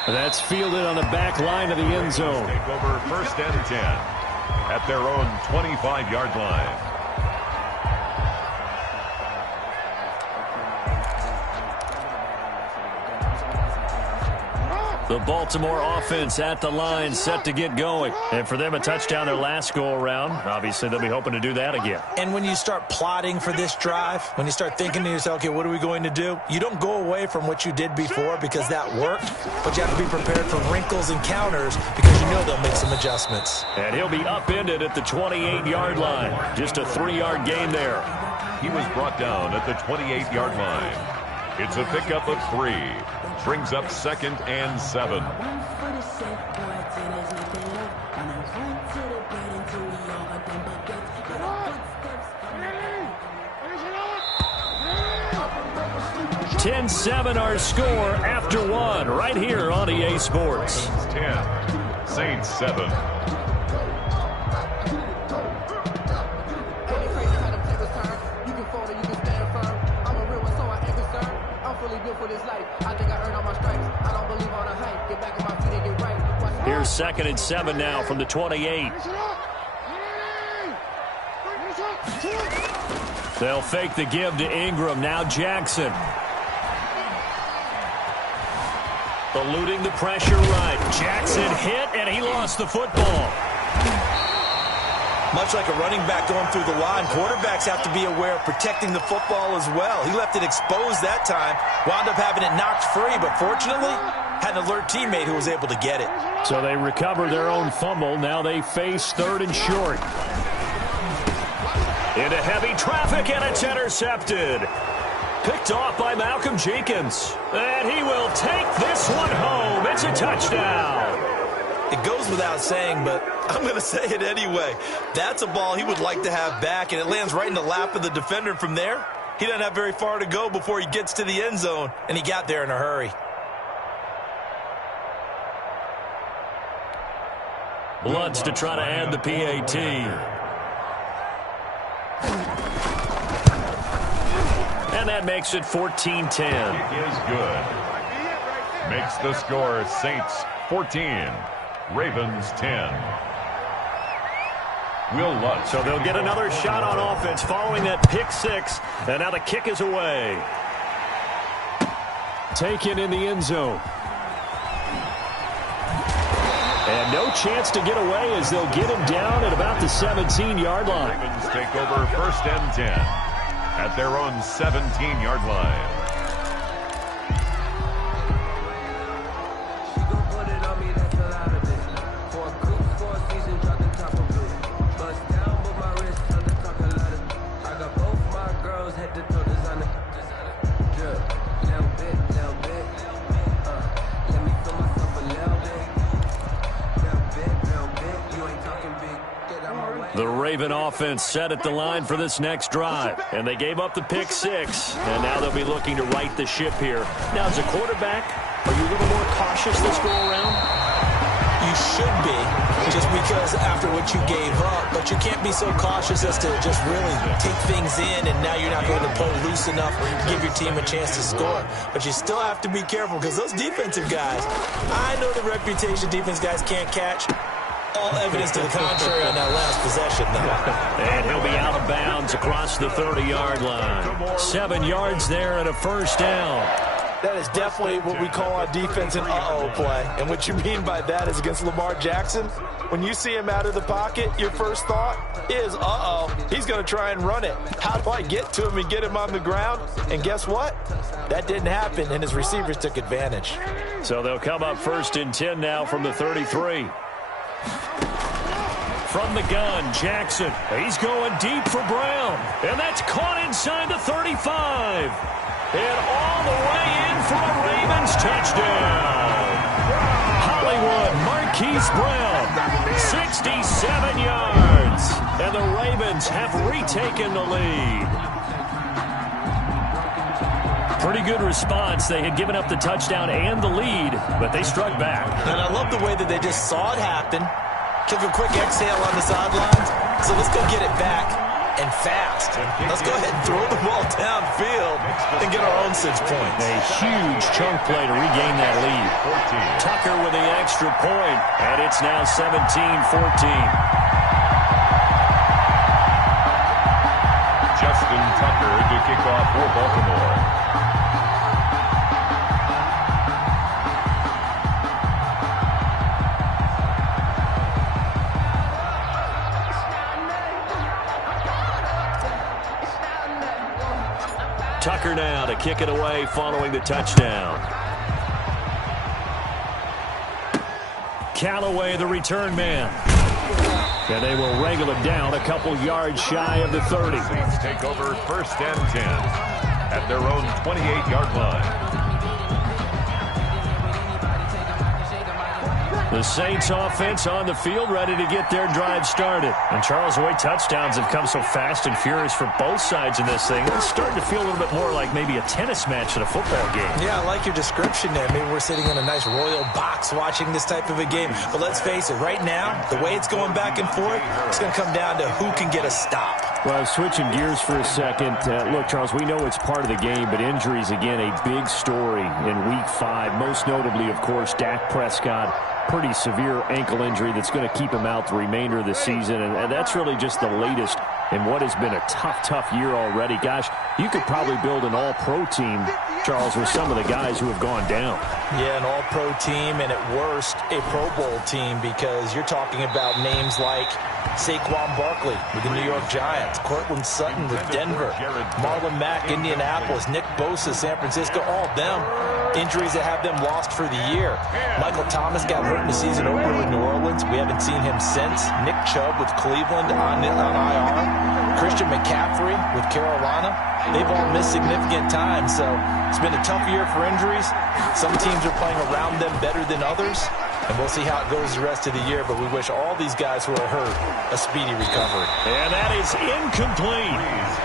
That's fielded on the back line of the end zone. Take over 1st and 10 at their own 25-yard line. The Baltimore offense at the line, set to get going. And for them, a touchdown their last go-around. Obviously, they'll be hoping to do that again. And when you start plotting for this drive, when you start thinking to yourself, okay, what are we going to do? You don't go away from what you did before because that worked, but you have to be prepared for wrinkles and counters because you know they'll make some adjustments. And he'll be upended at the 28-yard line. Just a 3-yard gain there. He was brought down at the 28-yard line. It's a pickup of 3. Brings up 2nd and 7. (10-7) our score after 1 right here on EA Sports. 10, Saints 7. Here's 2nd and 7 now from the 28. They'll fake the give to Ingram. Now Jackson. Eluding the pressure right. Jackson hit, and he lost the football. Much like a running back going through the line, quarterbacks have to be aware of protecting the football as well. He left it exposed that time, wound up having it knocked free, but fortunately, had an alert teammate who was able to get it. So they recover their own fumble. Now they face 3rd and short. Into heavy traffic, and it's intercepted. Picked off by Malcolm Jenkins. And he will take this one home. It's a touchdown. It goes without saying, but I'm going to say it anyway. That's a ball he would like to have back, and it lands right in the lap of the defender from there. He doesn't have very far to go before he gets to the end zone, and he got there in a hurry. Bloods to try to add the PAT. And that makes it 14-10. It is good. Makes the score Saints 14, Ravens 10. Will Lutz. So they'll get another shot on offense following that pick 6. And now the kick is away. Taken in the end zone. And no chance to get away as they'll get him down at about the 17-yard line. Ravens take over 1st and 10 at their own 17-yard line. The Raven offense set at the line for this next drive. And they gave up the pick 6. And now they'll be looking to right the ship here. Now, as a quarterback, are you a little more cautious this go-around? You should be, just because after what you gave up. But you can't be so cautious as to just really take things in, and now you're not going to play loose enough to give your team a chance to score. But you still have to be careful because those defensive guys, I know the reputation defense guys can't catch. All evidence to the contrary on that last possession, though. And he'll be out of bounds across the 30-yard line. 7 yards there and a first down. That is definitely what we call on defense an uh-oh play. And what you mean by that is against Lamar Jackson, when you see him out of the pocket, your first thought is, uh-oh, he's going to try and run it. How do I get to him and get him on the ground? And guess what? That didn't happen, and his receivers took advantage. So they'll come up 1st and 10 now from the 33. From the gun, Jackson. He's going deep for Brown. And that's caught inside the 35. And all the way in for a Ravens touchdown. Hollywood Marquise Brown, 67 yards. And the Ravens have retaken the lead. Pretty good response. They had given up the touchdown and the lead, but they struck back. And I love the way that they just saw it happen, took a quick exhale on the sidelines. So let's go get it back, and fast. Let's go ahead and throw the ball downfield and get our own 6 points. A huge chunk play to regain that lead. Tucker with the extra point, and it's now 17-14. Justin Tucker to kick off for Baltimore. Tucker now to kick it away following the touchdown. Callaway, the return man. And they will wrangle it down a couple yards shy of the 30. Saints take over 1st and 10 at their own 28-yard line. The Saints offense on the field, ready to get their drive started. And Charles, the way touchdowns have come so fast and furious for both sides in this thing, it's starting to feel a little bit more like maybe a tennis match than a football game. Yeah, I like your description there. Maybe we're sitting in a nice royal box watching this type of a game. But let's face it, right now, the way it's going back and forth, it's going to come down to who can get a stop. Well, switching gears for a second. Look, Charles, we know it's part of the game, but injuries, again, a big story in Week 5. Most notably, of course, Dak Prescott. Pretty severe ankle injury that's going to keep him out the remainder of the season, and that's really just the latest in what has been a tough year already. Gosh, you could probably build an all-pro team, Charles, with some of the guys who have gone down. Yeah, an all-pro team, and at worst, a Pro Bowl team, because you're talking about names like Saquon Barkley with the New York Giants, Cortland Sutton with Denver, Marlon Mack, Indianapolis, Nick Bosa, San Francisco, all of them injuries that have them lost for the year. Michael Thomas got hurt in the season opener with New Orleans. We haven't seen him since. Nick Chubb with Cleveland on IR. Christian McCaffrey with Carolina. They've all missed significant time, so it's been a tough year for injuries. Some teams are playing around them better than others, and we'll see how it goes the rest of the year, but we wish all these guys who are hurt a speedy recovery. And that is incomplete.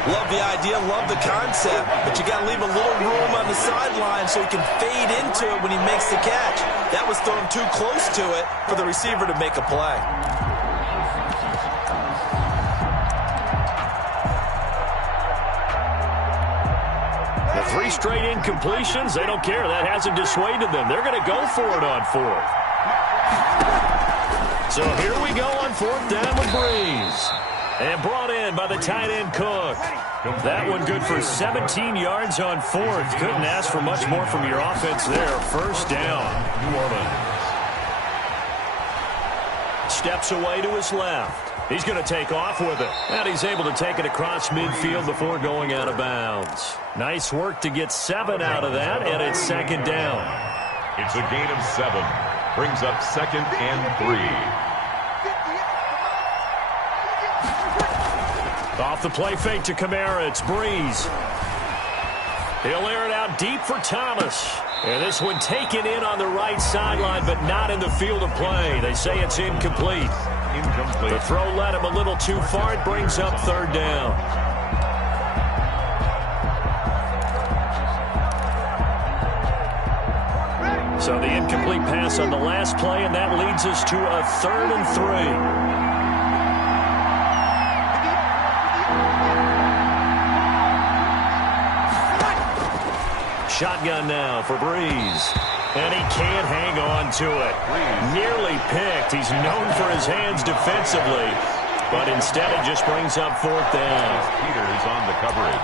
Love the idea, love the concept, but you got to leave a little room on the sideline so he can fade into it when he makes the catch. That was thrown too close to it for the receiver to make a play. The 3 straight incompletions, they don't care. That hasn't dissuaded them. They're going to go for it on 4th. So here we go on 4th down with Breeze. And brought in by the tight end Cook. That one good for 17 yards on 4th. Couldn't ask for much more from your offense there. 1st down, New Orleans. Steps away to his left. He's going to take off with it. And he's able to take it across midfield before going out of bounds. Nice work to get 7 out of that, and it's 2nd down. It's a gain of 7. Brings up 2nd and 3. Off the play fake to Kamara, it's Breeze. He'll air it out deep for Thomas. And this one taken in on the right sideline, but not in the field of play. They say it's incomplete. The throw led him a little too far. It brings up 3rd down. So the incomplete pass on the last play, and that leads us to a 3rd and 3. Shotgun now for Breeze. And he can't hang on to it. Nearly picked. He's known for his hands defensively. But instead it just brings up 4th down. Peters on the coverage.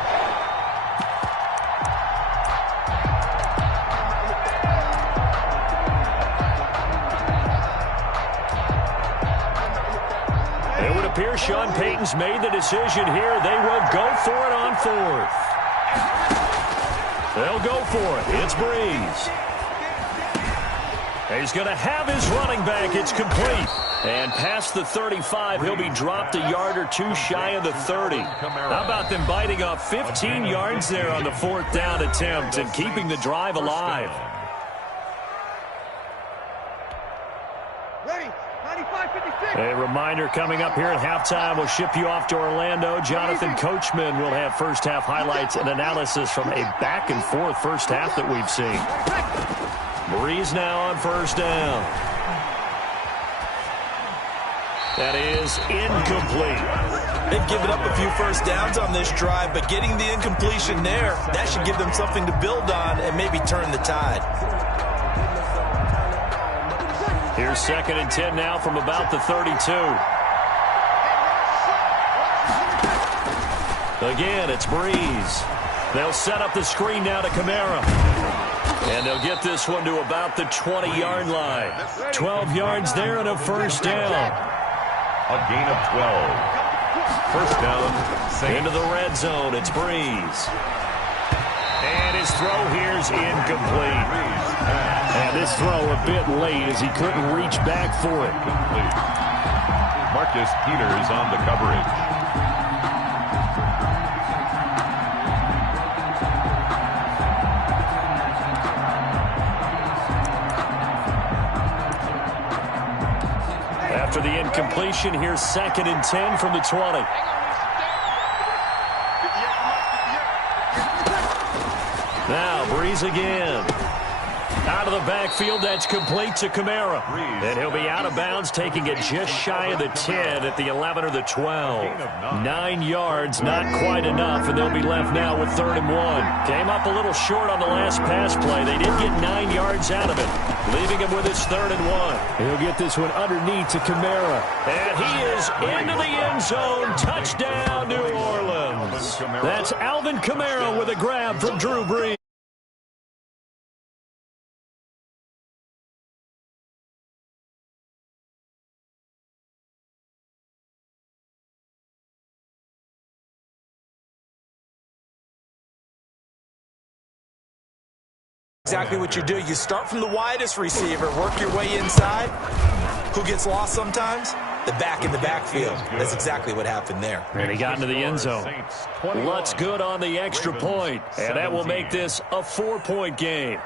It would appear Sean Payton's made the decision here. They will go for it on 4th. They'll go for it. It's Breeze. He's going to have his running back. It's complete. And past the 35, he'll be dropped a yard or 2 shy of the 30. How about them biting off 15 yards there on the 4th down attempt and keeping the drive alive? A reminder coming up here at halftime. We'll ship you off to Orlando. Jonathan Coachman will have first half highlights and analysis from a back-and-forth first half that we've seen. Breeze now on 1st down. That is incomplete. They've given up a few first downs on this drive, but getting the incompletion there, that should give them something to build on and maybe turn the tide. Here's 2nd and 10 now from about the 32. Again, it's Breeze. They'll set up the screen now to Kamara. And they'll get this one to about the 20-yard line. 12 yards there and a 1st down. A gain of 12. 1st down. Into the red zone. It's Breeze. And his throw here's incomplete. And this throw a bit late as he couldn't reach back for it. Marcus Peters on the coverage. After the incompletion, here's 2nd and 10 from the 20. Now, Breeze again. Out of the backfield, that's complete to Kamara. And he'll be out of bounds, taking it just shy of the 10 at the 11 or the 12. 9 yards, not quite enough, and they'll be left now with 3rd and 1. Came up a little short on the last pass play. They did get 9 yards out of it, leaving him with his 3rd and 1. He'll get this one underneath to Kamara. And he is into the end zone. Touchdown, New Orleans. That's Alvin Kamara with a grab from Drew Brees. Exactly what you do. You start from the widest receiver, work your way inside. Who gets lost sometimes? The back in the backfield. That's exactly what happened there. And he got into the end zone. Lutz good on the extra point, and that will make this a 4-point game.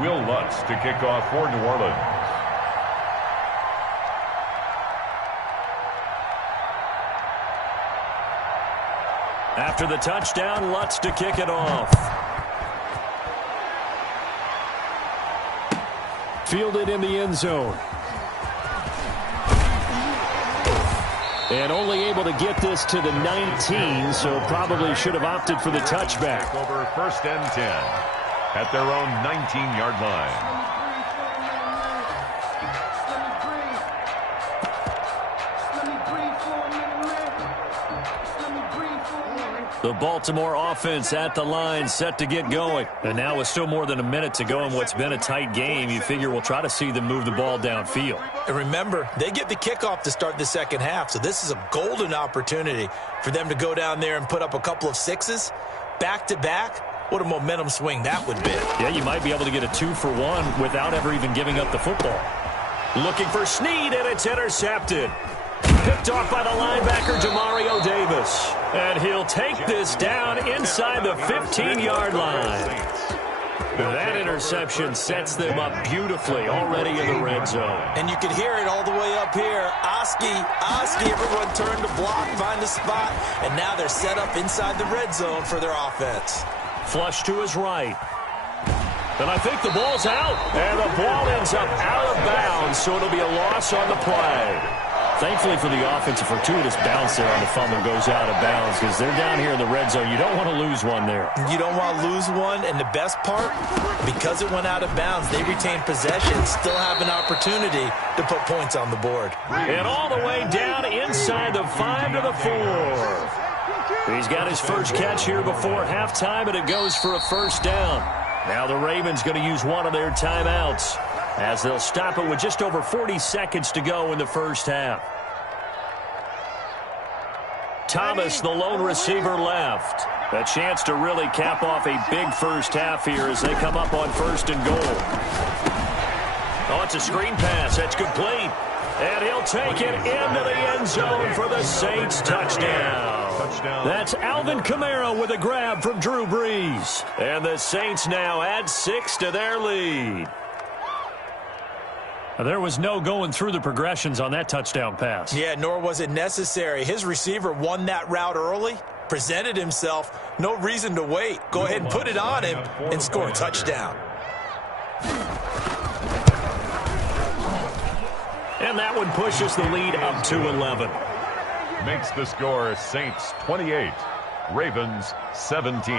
Will Lutz to kick off for New Orleans. After the touchdown, Lutz to kick it off. Fielded in the end zone. And only able to get this to the 19, so probably should have opted for the touchback. Over 1st and 10 at their own 19-yard line. The Baltimore offense at the line, set to get going. And now with still more than a minute to go in what's been a tight game, you figure we'll try to see them move the ball downfield. And remember, they get the kickoff to start the second half, so this is a golden opportunity for them to go down there and put up a couple of sixes back-to-back. What a momentum swing that would be. Yeah, you might be able to get a 2-for-1 without ever even giving up the football. Looking for Snead, and it's intercepted. Picked off by the linebacker, Demario Davis. And he'll take this down inside the 15-yard line. That interception sets them up beautifully already in the red zone. And you can hear it all the way up here. Oski, everyone turned to block, find a spot, and now they're set up inside the red zone for their offense. Flush to his right. And I think the ball's out. And the ball ends up out of bounds, so it'll be a loss on the play. Thankfully for the offense, a fortuitous bounce there on the fumble goes out of bounds because they're down here in the red zone. You don't want to lose one there. You don't want to lose one, and the best part, because it went out of bounds, they retain possession, still have an opportunity to put points on the board. And all the way down inside the 5 to the 4. He's got his first catch here before halftime, and it goes for a first down. Now the Ravens going to use one of their timeouts, as they'll stop it with just over 40 seconds to go in the first half. Thomas, the lone receiver, left. A chance to really cap off a big first half here as they come up on 1st and goal. Oh, it's a screen pass. That's complete. And he'll take it into the end zone for the Saints touchdown. That's Alvin Kamara with a grab from Drew Brees. And the Saints now add 6 to their lead. There was no going through the progressions on that touchdown pass. Yeah, nor was it necessary. His receiver won that route early, presented himself, no reason to wait. Go ahead and put it on him and score a touchdown. And that one pushes the lead up to 11. Makes the score Saints 28, Ravens 17.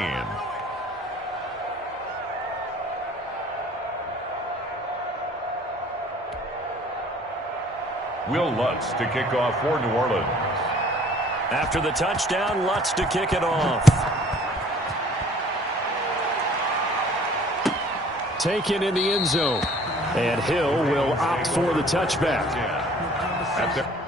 Will Lutz to kick off for New Orleans. After the touchdown, Lutz to kick it off. Taken in the end zone. And Hill will opt for the touchback. at their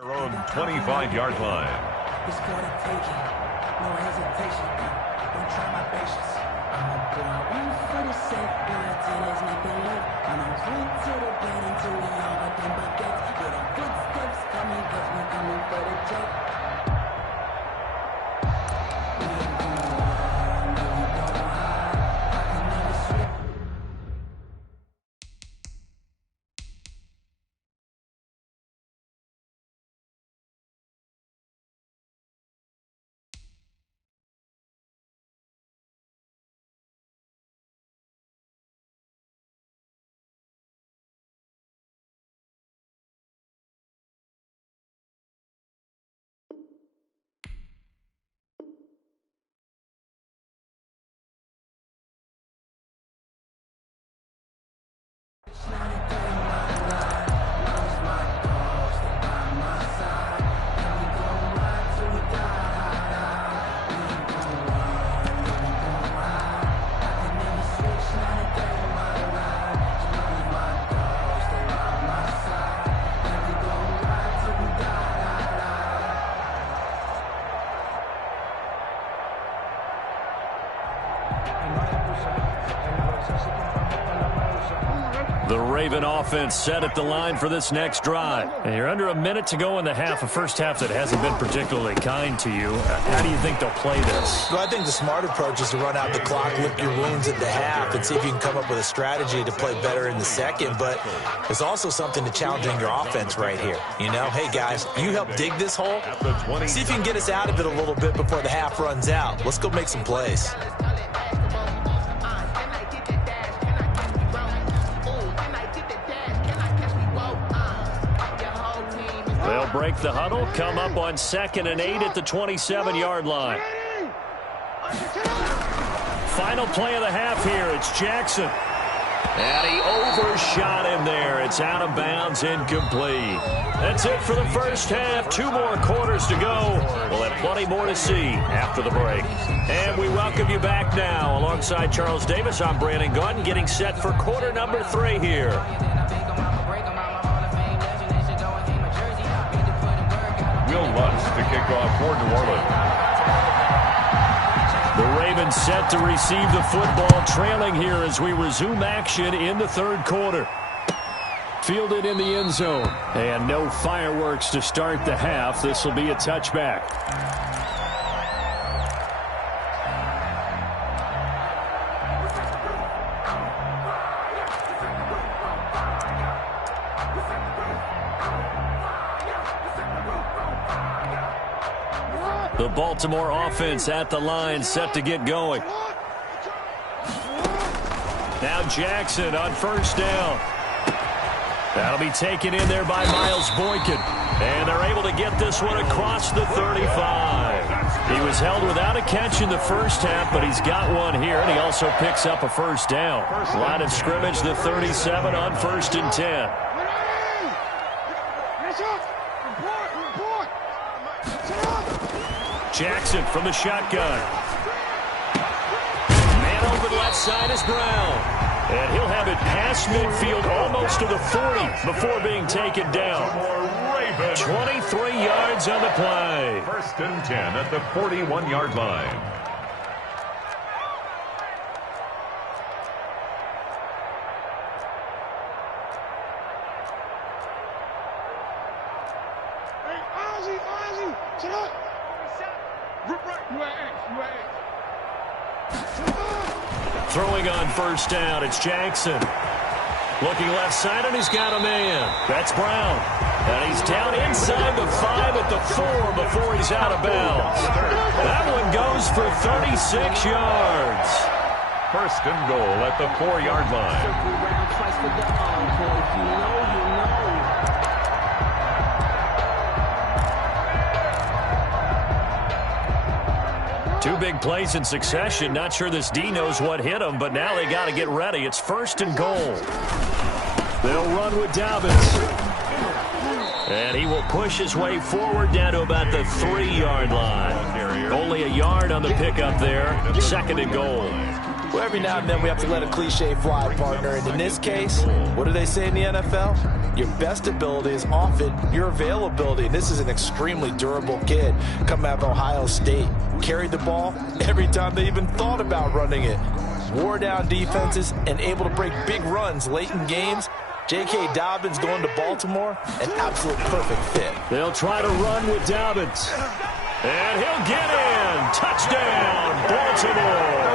Their own 25-yard line. It's for the taking, no hesitation. Don't try my patience. I'm a boy, one for the safe, boy, till there's nothing left. And I'm run to the bed until we all got them buckets. With our footsteps coming, cause we coming for the check. We ain't going hard, no, we don't hide. I can never switch. The Raven offense set at the line for this next drive. And you're under a minute to go in the half, a first half that hasn't been particularly kind to you. How do you think they'll play this? Well, I think the smart approach is to run out the clock, lick your wounds at the half, and see if you can come up with a strategy to play better in the second. But there's also something to challenging your offense right here. You know, hey, guys, you help dig this hole. See if you can get us out of it a little bit before the half runs out. Let's go make some plays. They'll break the huddle, come up on 2nd and 8 at the 27-yard line. Final play of the half here. It's Jackson. And he overshot him there. It's out of bounds, incomplete. That's it for the first half. 2 more quarters to go. We'll have plenty more to see after the break. And we welcome you back now. Alongside Charles Davis, I'm Brandon Gordon, getting set for quarter number 3 here. Will Lutz to kick off for New Orleans. The Ravens set to receive the football, trailing here as we resume action in the third quarter. Fielded in the end zone. And no fireworks to start the half. This will be a touchback. The Baltimore offense at the line, set to get going. Now Jackson on first down. That'll be taken in there by Miles Boykin. And they're able to get this one across the 35. He was held without a catch in the first half, but he's got one here, and he also picks up a first down. Line of scrimmage, the 37 on 1st and 10. Jackson from the shotgun. Man open left side is Brown. And he'll have it past midfield almost to the 40 before being taken down. 23 yards on the play. 1st and 10 at the 41-yard line. Throwing on first down, it's Jackson. Looking left side, and he's got a man. That's Brown. And he's down inside the 5 at the 4 before he's out of bounds. That one goes for 36 yards. 1st and goal at the 4-yard line. Circle round twice for the encore. If you know, you know. Two big plays in succession. Not sure this D knows what hit him, but now they got to get ready. It's 1st and goal. They'll run with Dobbins. And he will push his way forward down to about the 3-yard line. Only a yard on the pickup there. 2nd and goal. Well, every now and then we have to let a cliche fly, partner. And in this case, what do they say in the NFL? Your best ability is often your availability. And this is an extremely durable kid coming out of Ohio State. Carried the ball every time they even thought about running it. Wore down defenses and able to break big runs late in games. J.K. Dobbins going to Baltimore, an absolute perfect fit. They'll try to run with Dobbins. And he'll get in. Touchdown, Baltimore.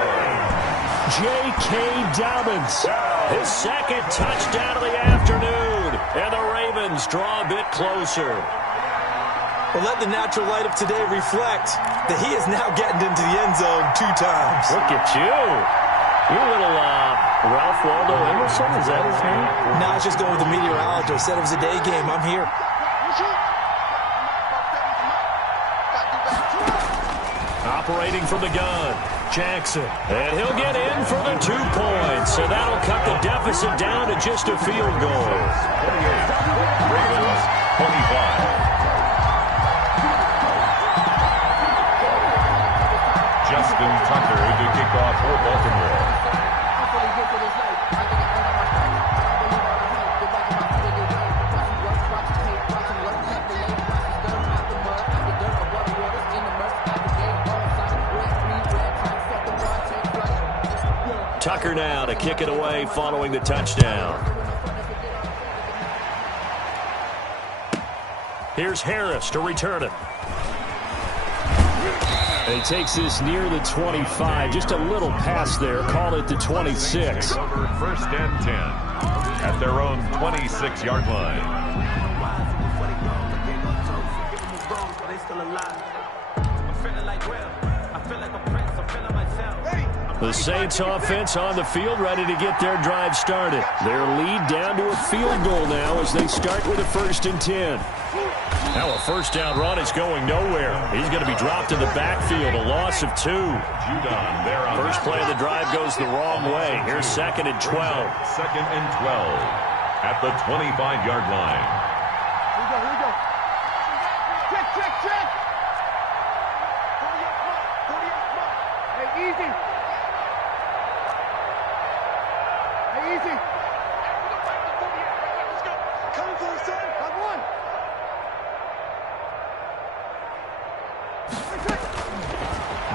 J.K. Dobbins, his second touchdown of the afternoon. And the Ravens draw a bit closer. Well, let the natural light of today reflect that he is now getting into the end zone 2 times. Look at you. You little Ralph Waldo Emerson, is that his name? No, I was just going with the meteorologist. Said it was a day game. I'm here. Operating from the gun, Jackson. And he'll get in for the 2 points. So that'll cut the deficit down to just a field goal. 28. Ravens, 25. Justin Tucker to kick off for Baltimore. Tucker now to kick it away following the touchdown. Here's Harris to return it. And he takes this near the 25. Just a little pass there. Call it the 26. Over 1st and 10 at their own 26-yard line. The Saints offense on the field, ready to get their drive started. Their lead down to a field goal now as they start with a 1st and 10. Now a first down run is going nowhere. He's going to be dropped in the backfield, a loss of 2. First play of the drive goes the wrong way. Here's 2nd and 12. 2nd and 12 at the 25-yard line. Here we go. Check. Hey, easy. Coming for the son. I've won.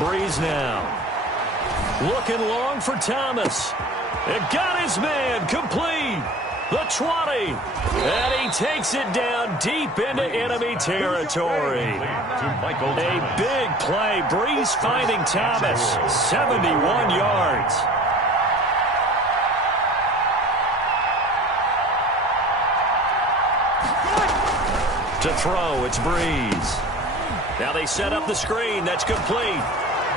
Breeze now. Looking long for Thomas. It got his man complete. The 20. And he takes it down deep into enemy territory. A big play. Breeze finding Thomas. 71 yards. To throw, it's Breeze. Now they set up the screen. That's complete.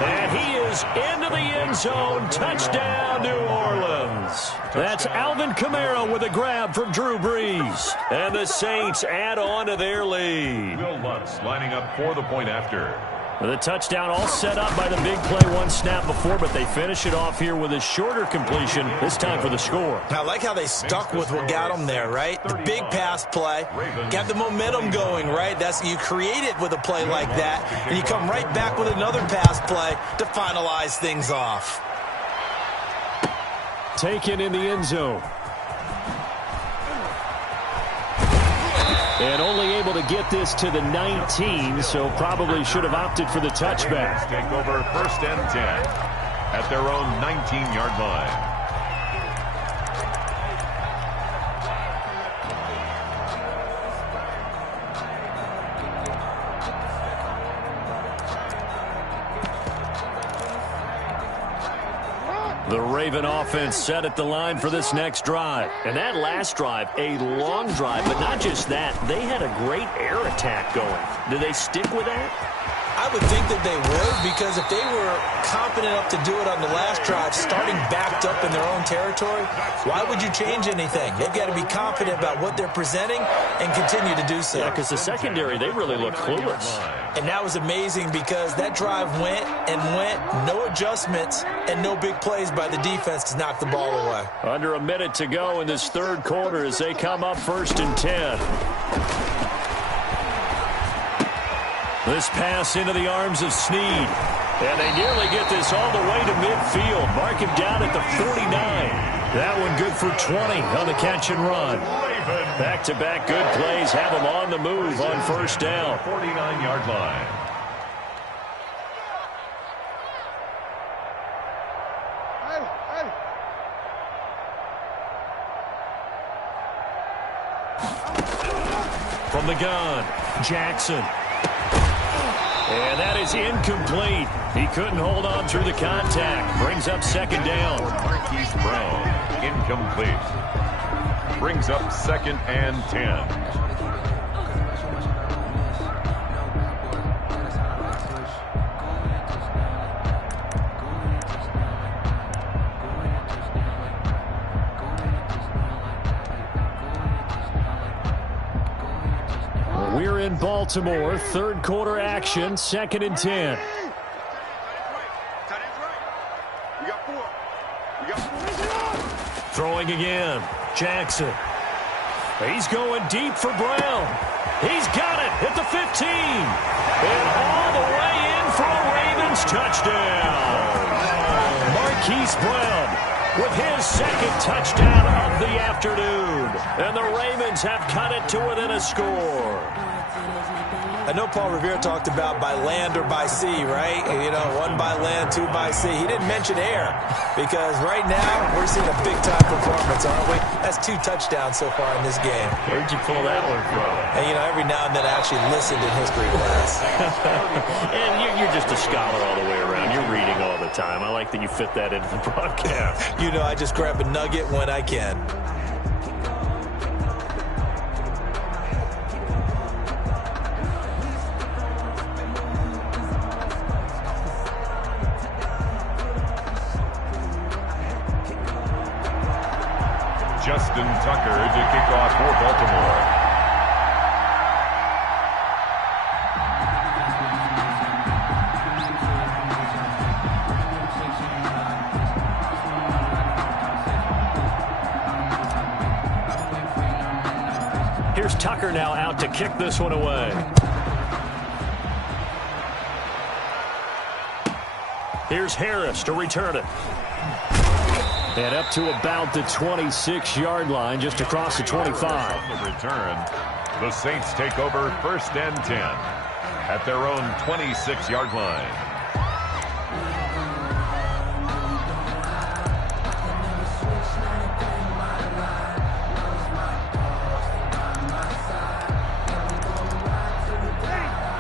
And he is into the end zone. Touchdown, New Orleans. That's Alvin Kamara with a grab from Drew Brees. And the Saints add on to their lead. Will Lutz lining up for the point after. The touchdown all set up by the big play 1 snap before, but they finish it off here with a shorter completion, this time for the score. I like how they stuck with what got them there, right? The big pass play, got the momentum going, right? That's you create it with a play like that, and you come right back with another pass play to finalize things off. Taken in the end zone. And only able to get this to the 19, so probably should have opted for the touchback. Take over 1st and 10 at their own 19-yard line. The Raven offense set at the line for this next drive. And that last drive, a long drive, but not just that. They had a great air attack going. Do they stick with that? I would think that they would, because if they were confident enough to do it on the last drive, starting backed up in their own territory, why would you change anything? They've got to be confident about what they're presenting and continue to do so. Yeah, because the secondary, they really looked clueless. And that was amazing because that drive went and went, no adjustments, and no big plays by the defense to knock the ball away. Under a minute to go in this third quarter as they come up 1st and 10. This pass into the arms of Snead. And they nearly get this all the way to midfield. Mark him down at the 49. That one good for 20 on the catch and run. Back-to-back good plays have him on the move on first down. 49-yard line. From the gun, Jackson. And that is incomplete. He couldn't hold on through the contact. Brings up second down. Marquise Brown, incomplete. Brings up 2nd and 10. We're in Baltimore, third quarter action, 2nd and 10. Throwing again, Jackson. He's going deep for Brown. He's got it at the 15. And all the way in for a Ravens touchdown. Marquise Brown with his second touchdown of the afternoon. And the Ravens have cut it to within a score. I know Paul Revere talked about by land or by sea, right? You know, 1 by land, 2 by sea. He didn't mention air because right now we're seeing a big-time performance, aren't we? That's 2 touchdowns so far in this game. Where'd you pull that one from? And, you know, every now and then I actually listened in history class. And you're just a scholar all the way around. You're reading all the time. I like that you fit that into the broadcast. You know, I just grab a nugget when I can. Justin Tucker to kick off for Baltimore. Here's Tucker now out to kick this one away. Here's Harris to return it. And up to about the 26-yard line, just across the 25. On the return, the Saints take over 1st and 10 at their own 26-yard line.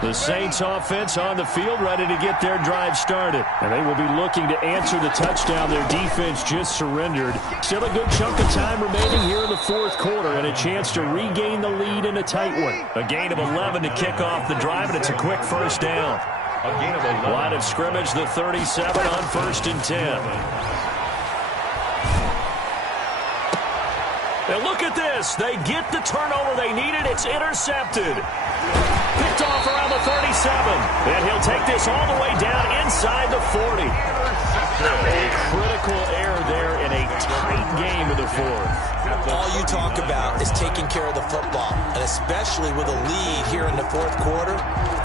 The Saints offense on the field, ready to get their drive started. And they will be looking to answer the touchdown their defense just surrendered. Still a good chunk of time remaining here in the 4th quarter and a chance to regain the lead in a tight one. A gain of 11 to kick off the drive, and it's a quick first down. A gain of 11. Line of scrimmage, the 37 on 1st and 10. And look at this. They get the turnover they needed. It's intercepted. Picked off around the 37. And he'll take this all the way down inside the 40. A critical error there in a tight game in the 4th. All you talk about is taking care of the football, and especially with a lead here in the 4th quarter,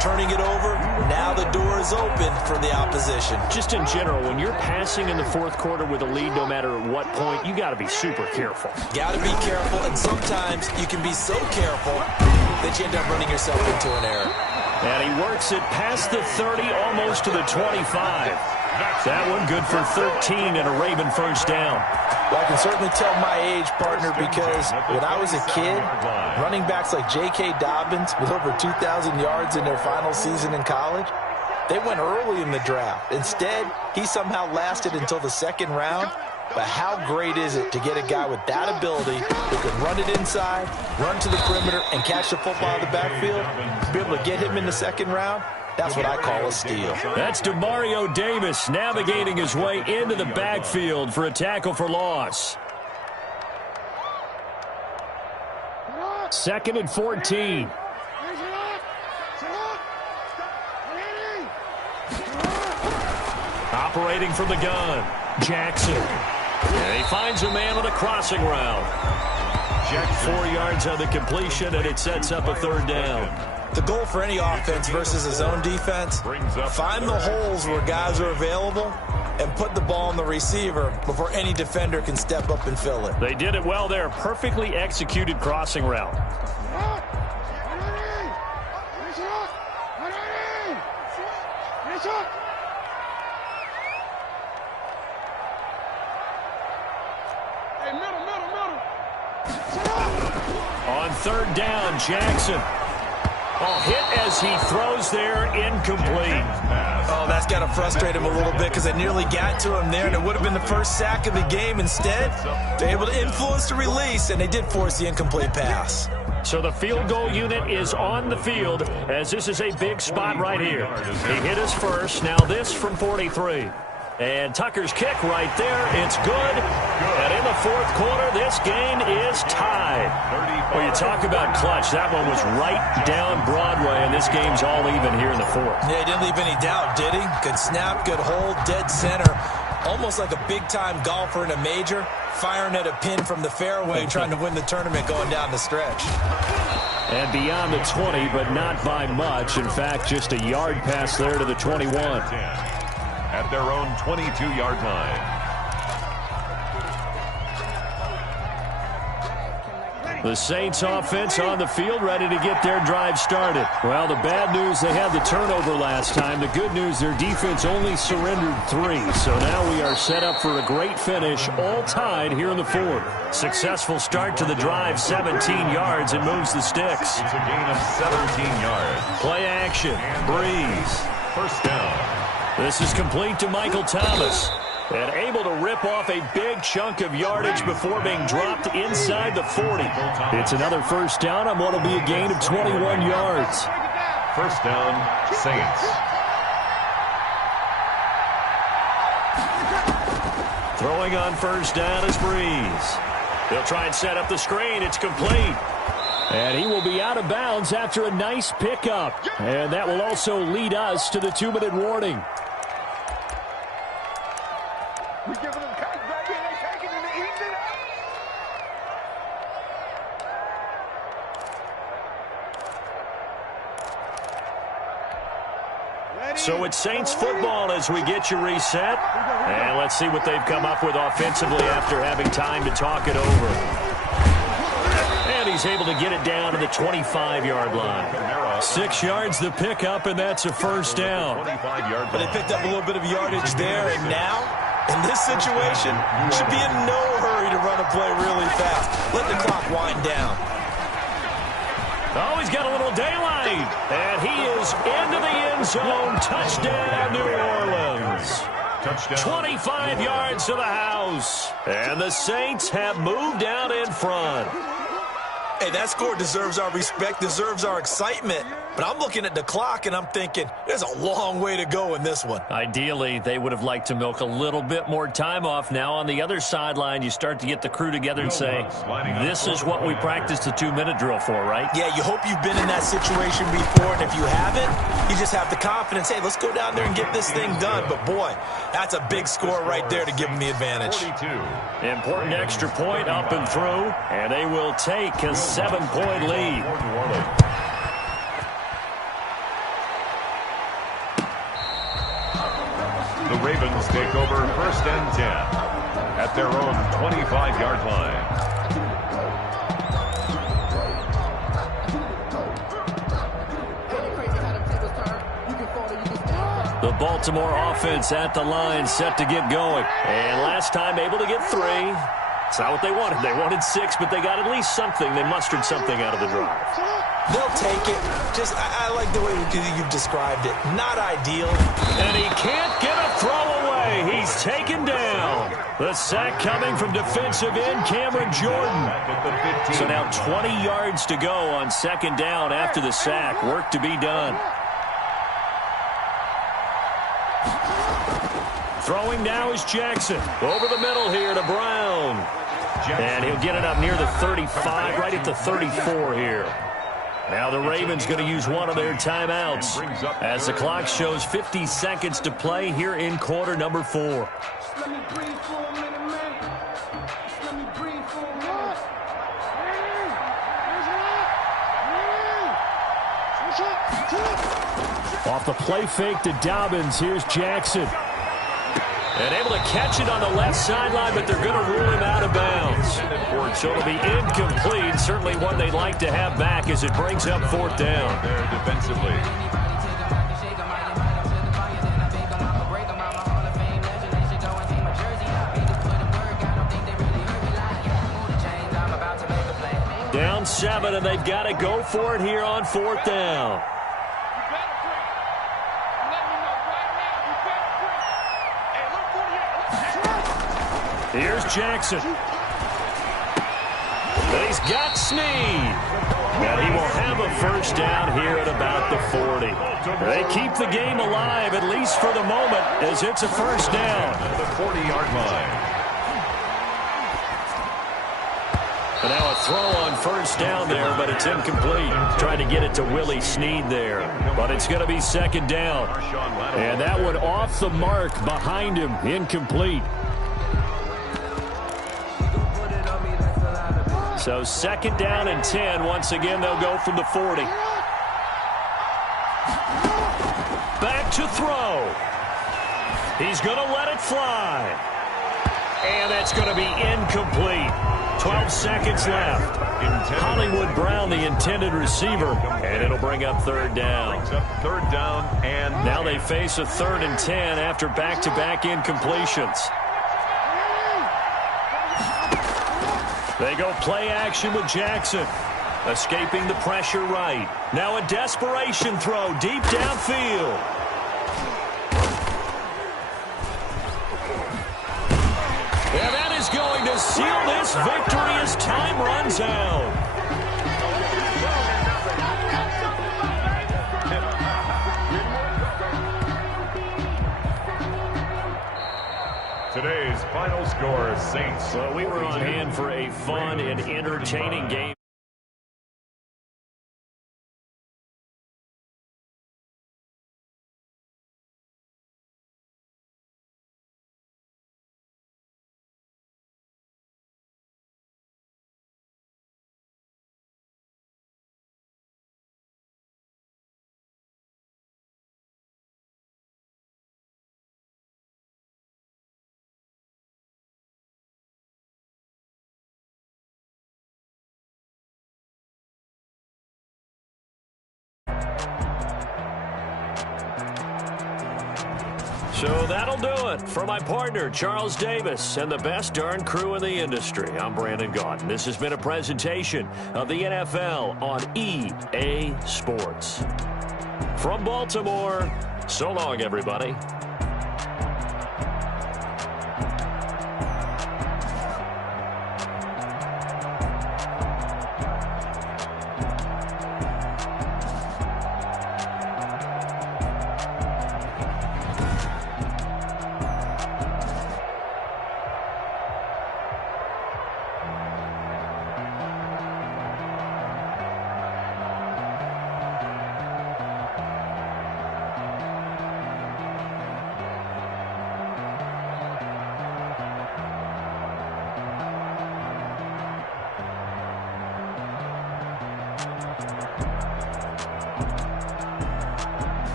turning it over, now the door is open for the opposition. Just in general, when you're passing in the 4th quarter with a lead, no matter at what point, you got to be super careful. Got to be careful, and sometimes you can be so careful that you end up running yourself into an error. And he works it past the 30, almost to the 25. That one good for 13 and a Raven first down. Well, I can certainly tell my age, partner, because when I was a kid, running backs like J.K. Dobbins with over 2,000 yards in their final season in college, they went early in the draft. Instead, he somehow lasted until the 2nd round. But how great is it to get a guy with that ability who can run it inside, run to the perimeter, and catch the football out of the backfield? Be able to get him in the 2nd round? That's what I call a steal. That's DeMario Davis navigating his way into the backfield for a tackle for loss. 2nd and 14. Operating from the gun, Jackson. And he finds a man on a crossing route. Jackson. 4 yards on the completion, and it sets up a third down. The goal for any offense versus a zone defense, find the holes where guys are available and put the ball on the receiver before any defender can step up and fill it. They did it well there. Perfectly executed crossing route. On third down, Jackson. Oh, hit as he throws there, incomplete. Oh, that's got to frustrate him a little bit because they nearly got to him there, and it would have been the first sack of the game. Instead, they're able to influence the release, and they did force the incomplete pass. So the field goal unit is on the field as this is a big spot right here. He hit us first. Now this from 43. And Tucker's kick right there. It's good. And in the fourth quarter, this game is tied. Well, you talk about clutch. That one was right down Broadway, and this game's all even here in the fourth. Yeah, he didn't leave any doubt, did he? Good snap, good hold, dead center. Almost like a big-time golfer in a major, firing at a pin from the fairway, trying to win the tournament going down the stretch. And beyond the 20, but not by much. In fact, just a yard pass there to the 21. At their own 22-yard line. The Saints offense on the field, ready to get their drive started. Well, the bad news, they had the turnover last time. The good news, their defense only surrendered 3. So now we are set up for a great finish, all tied here in the fourth. Successful start to the drive, 17 yards, and moves the sticks. It's a gain of 17 yards. Play action, Breeze. First down. This is complete to Michael Thomas. And able to rip off a big chunk of yardage before being dropped inside the 40. It's another first down on what will be a gain of 21 yards. First down, Saints. Throwing on first down is Breeze. He'll try and set up the screen. It's complete. And he will be out of bounds after a nice pickup. And that will also lead us to the 2-minute warning. We giving them cuts back here, they taking it and eating it up. So it's Saints football as we get you reset. And let's see what they've come up with offensively after having time to talk it over. And he's able to get it down to the 25-yard line. 6 yards the pickup, and that's a first down. But they picked up a little bit of yardage there, and now, in this situation, should be in no hurry to run a play really fast. Let the clock wind down. Oh, he's got a little daylight. And he is into the end zone. Touchdown, New Orleans. Touchdown. 25 yards to the house. And the Saints have moved out in front. Hey, that score deserves our respect, deserves our excitement. But I'm looking at the clock, and I'm thinking, there's a long way to go in this one. Ideally, they would have liked to milk a little bit more time off. Now, on the other sideline, you start to get the crew together and say, this is what we practiced the 2-minute drill for, right? Yeah, you hope you've been in that situation before, and if you haven't, you just have the confidence, hey, let's go down there and get this thing done. But, boy, that's a big score right there to give them the advantage. 42. Important extra point up and through, and they will take a 7-point lead. The Ravens take over first and 10 at their own 25-yard line. The Baltimore offense at the line, set to get going. And last time able to get 3. It's not what they wanted. They wanted 6, but they got at least something. They mustered something out of the drive. They'll take it. Just, I like the way you've described it. Not ideal. And he can't get a throw away. He's taken down. The sack coming from defensive end Cameron Jordan. So now 20 yards to go on second down after the sack. Work to be done. Throwing now is Jackson. Over the middle here to Brown. And he'll get it up near the 35, right at the 34 here. Now the Ravens going to use one of their timeouts as the clock shows 50 seconds to play here in quarter number 4. Off the play fake to Dobbins, here's Jackson. And able to catch it on the left sideline, but they're going to rule him out of bounds. So it'll be incomplete. Certainly one they'd like to have back as it brings up fourth down. There defensively. Down 7, and they've got to go for it here on fourth down. Here's Jackson. But he's got Snead. And he will have a first down here at about the 40. They keep the game alive, at least for the moment, as it's a first down. The 40-yard line. But now a throw on first down there, but it's incomplete. Trying to get it to Willie Snead there. But it's going to be second down. And that one off the mark behind him. Incomplete. So second down and 10. Once again, they'll go from the 40. Back to throw. He's going to let it fly. And that's going to be incomplete. 12 seconds left. Hollywood Brown, the intended receiver. And it'll bring up third down. Third down and now they face a 3rd and 10 after back-to-back incompletions. They go play action with Jackson. Escaping the pressure right. Now a desperation throw deep downfield. And that is going to seal this victory as time runs out. today's final score, Saints. Well, we were on hand for a fun and entertaining game. So that'll do it for my partner, Charles Davis, and the best darn crew in the industry. I'm Brandon Gaudin. This has been a presentation of the NFL on EA Sports. From Baltimore, so long, everybody.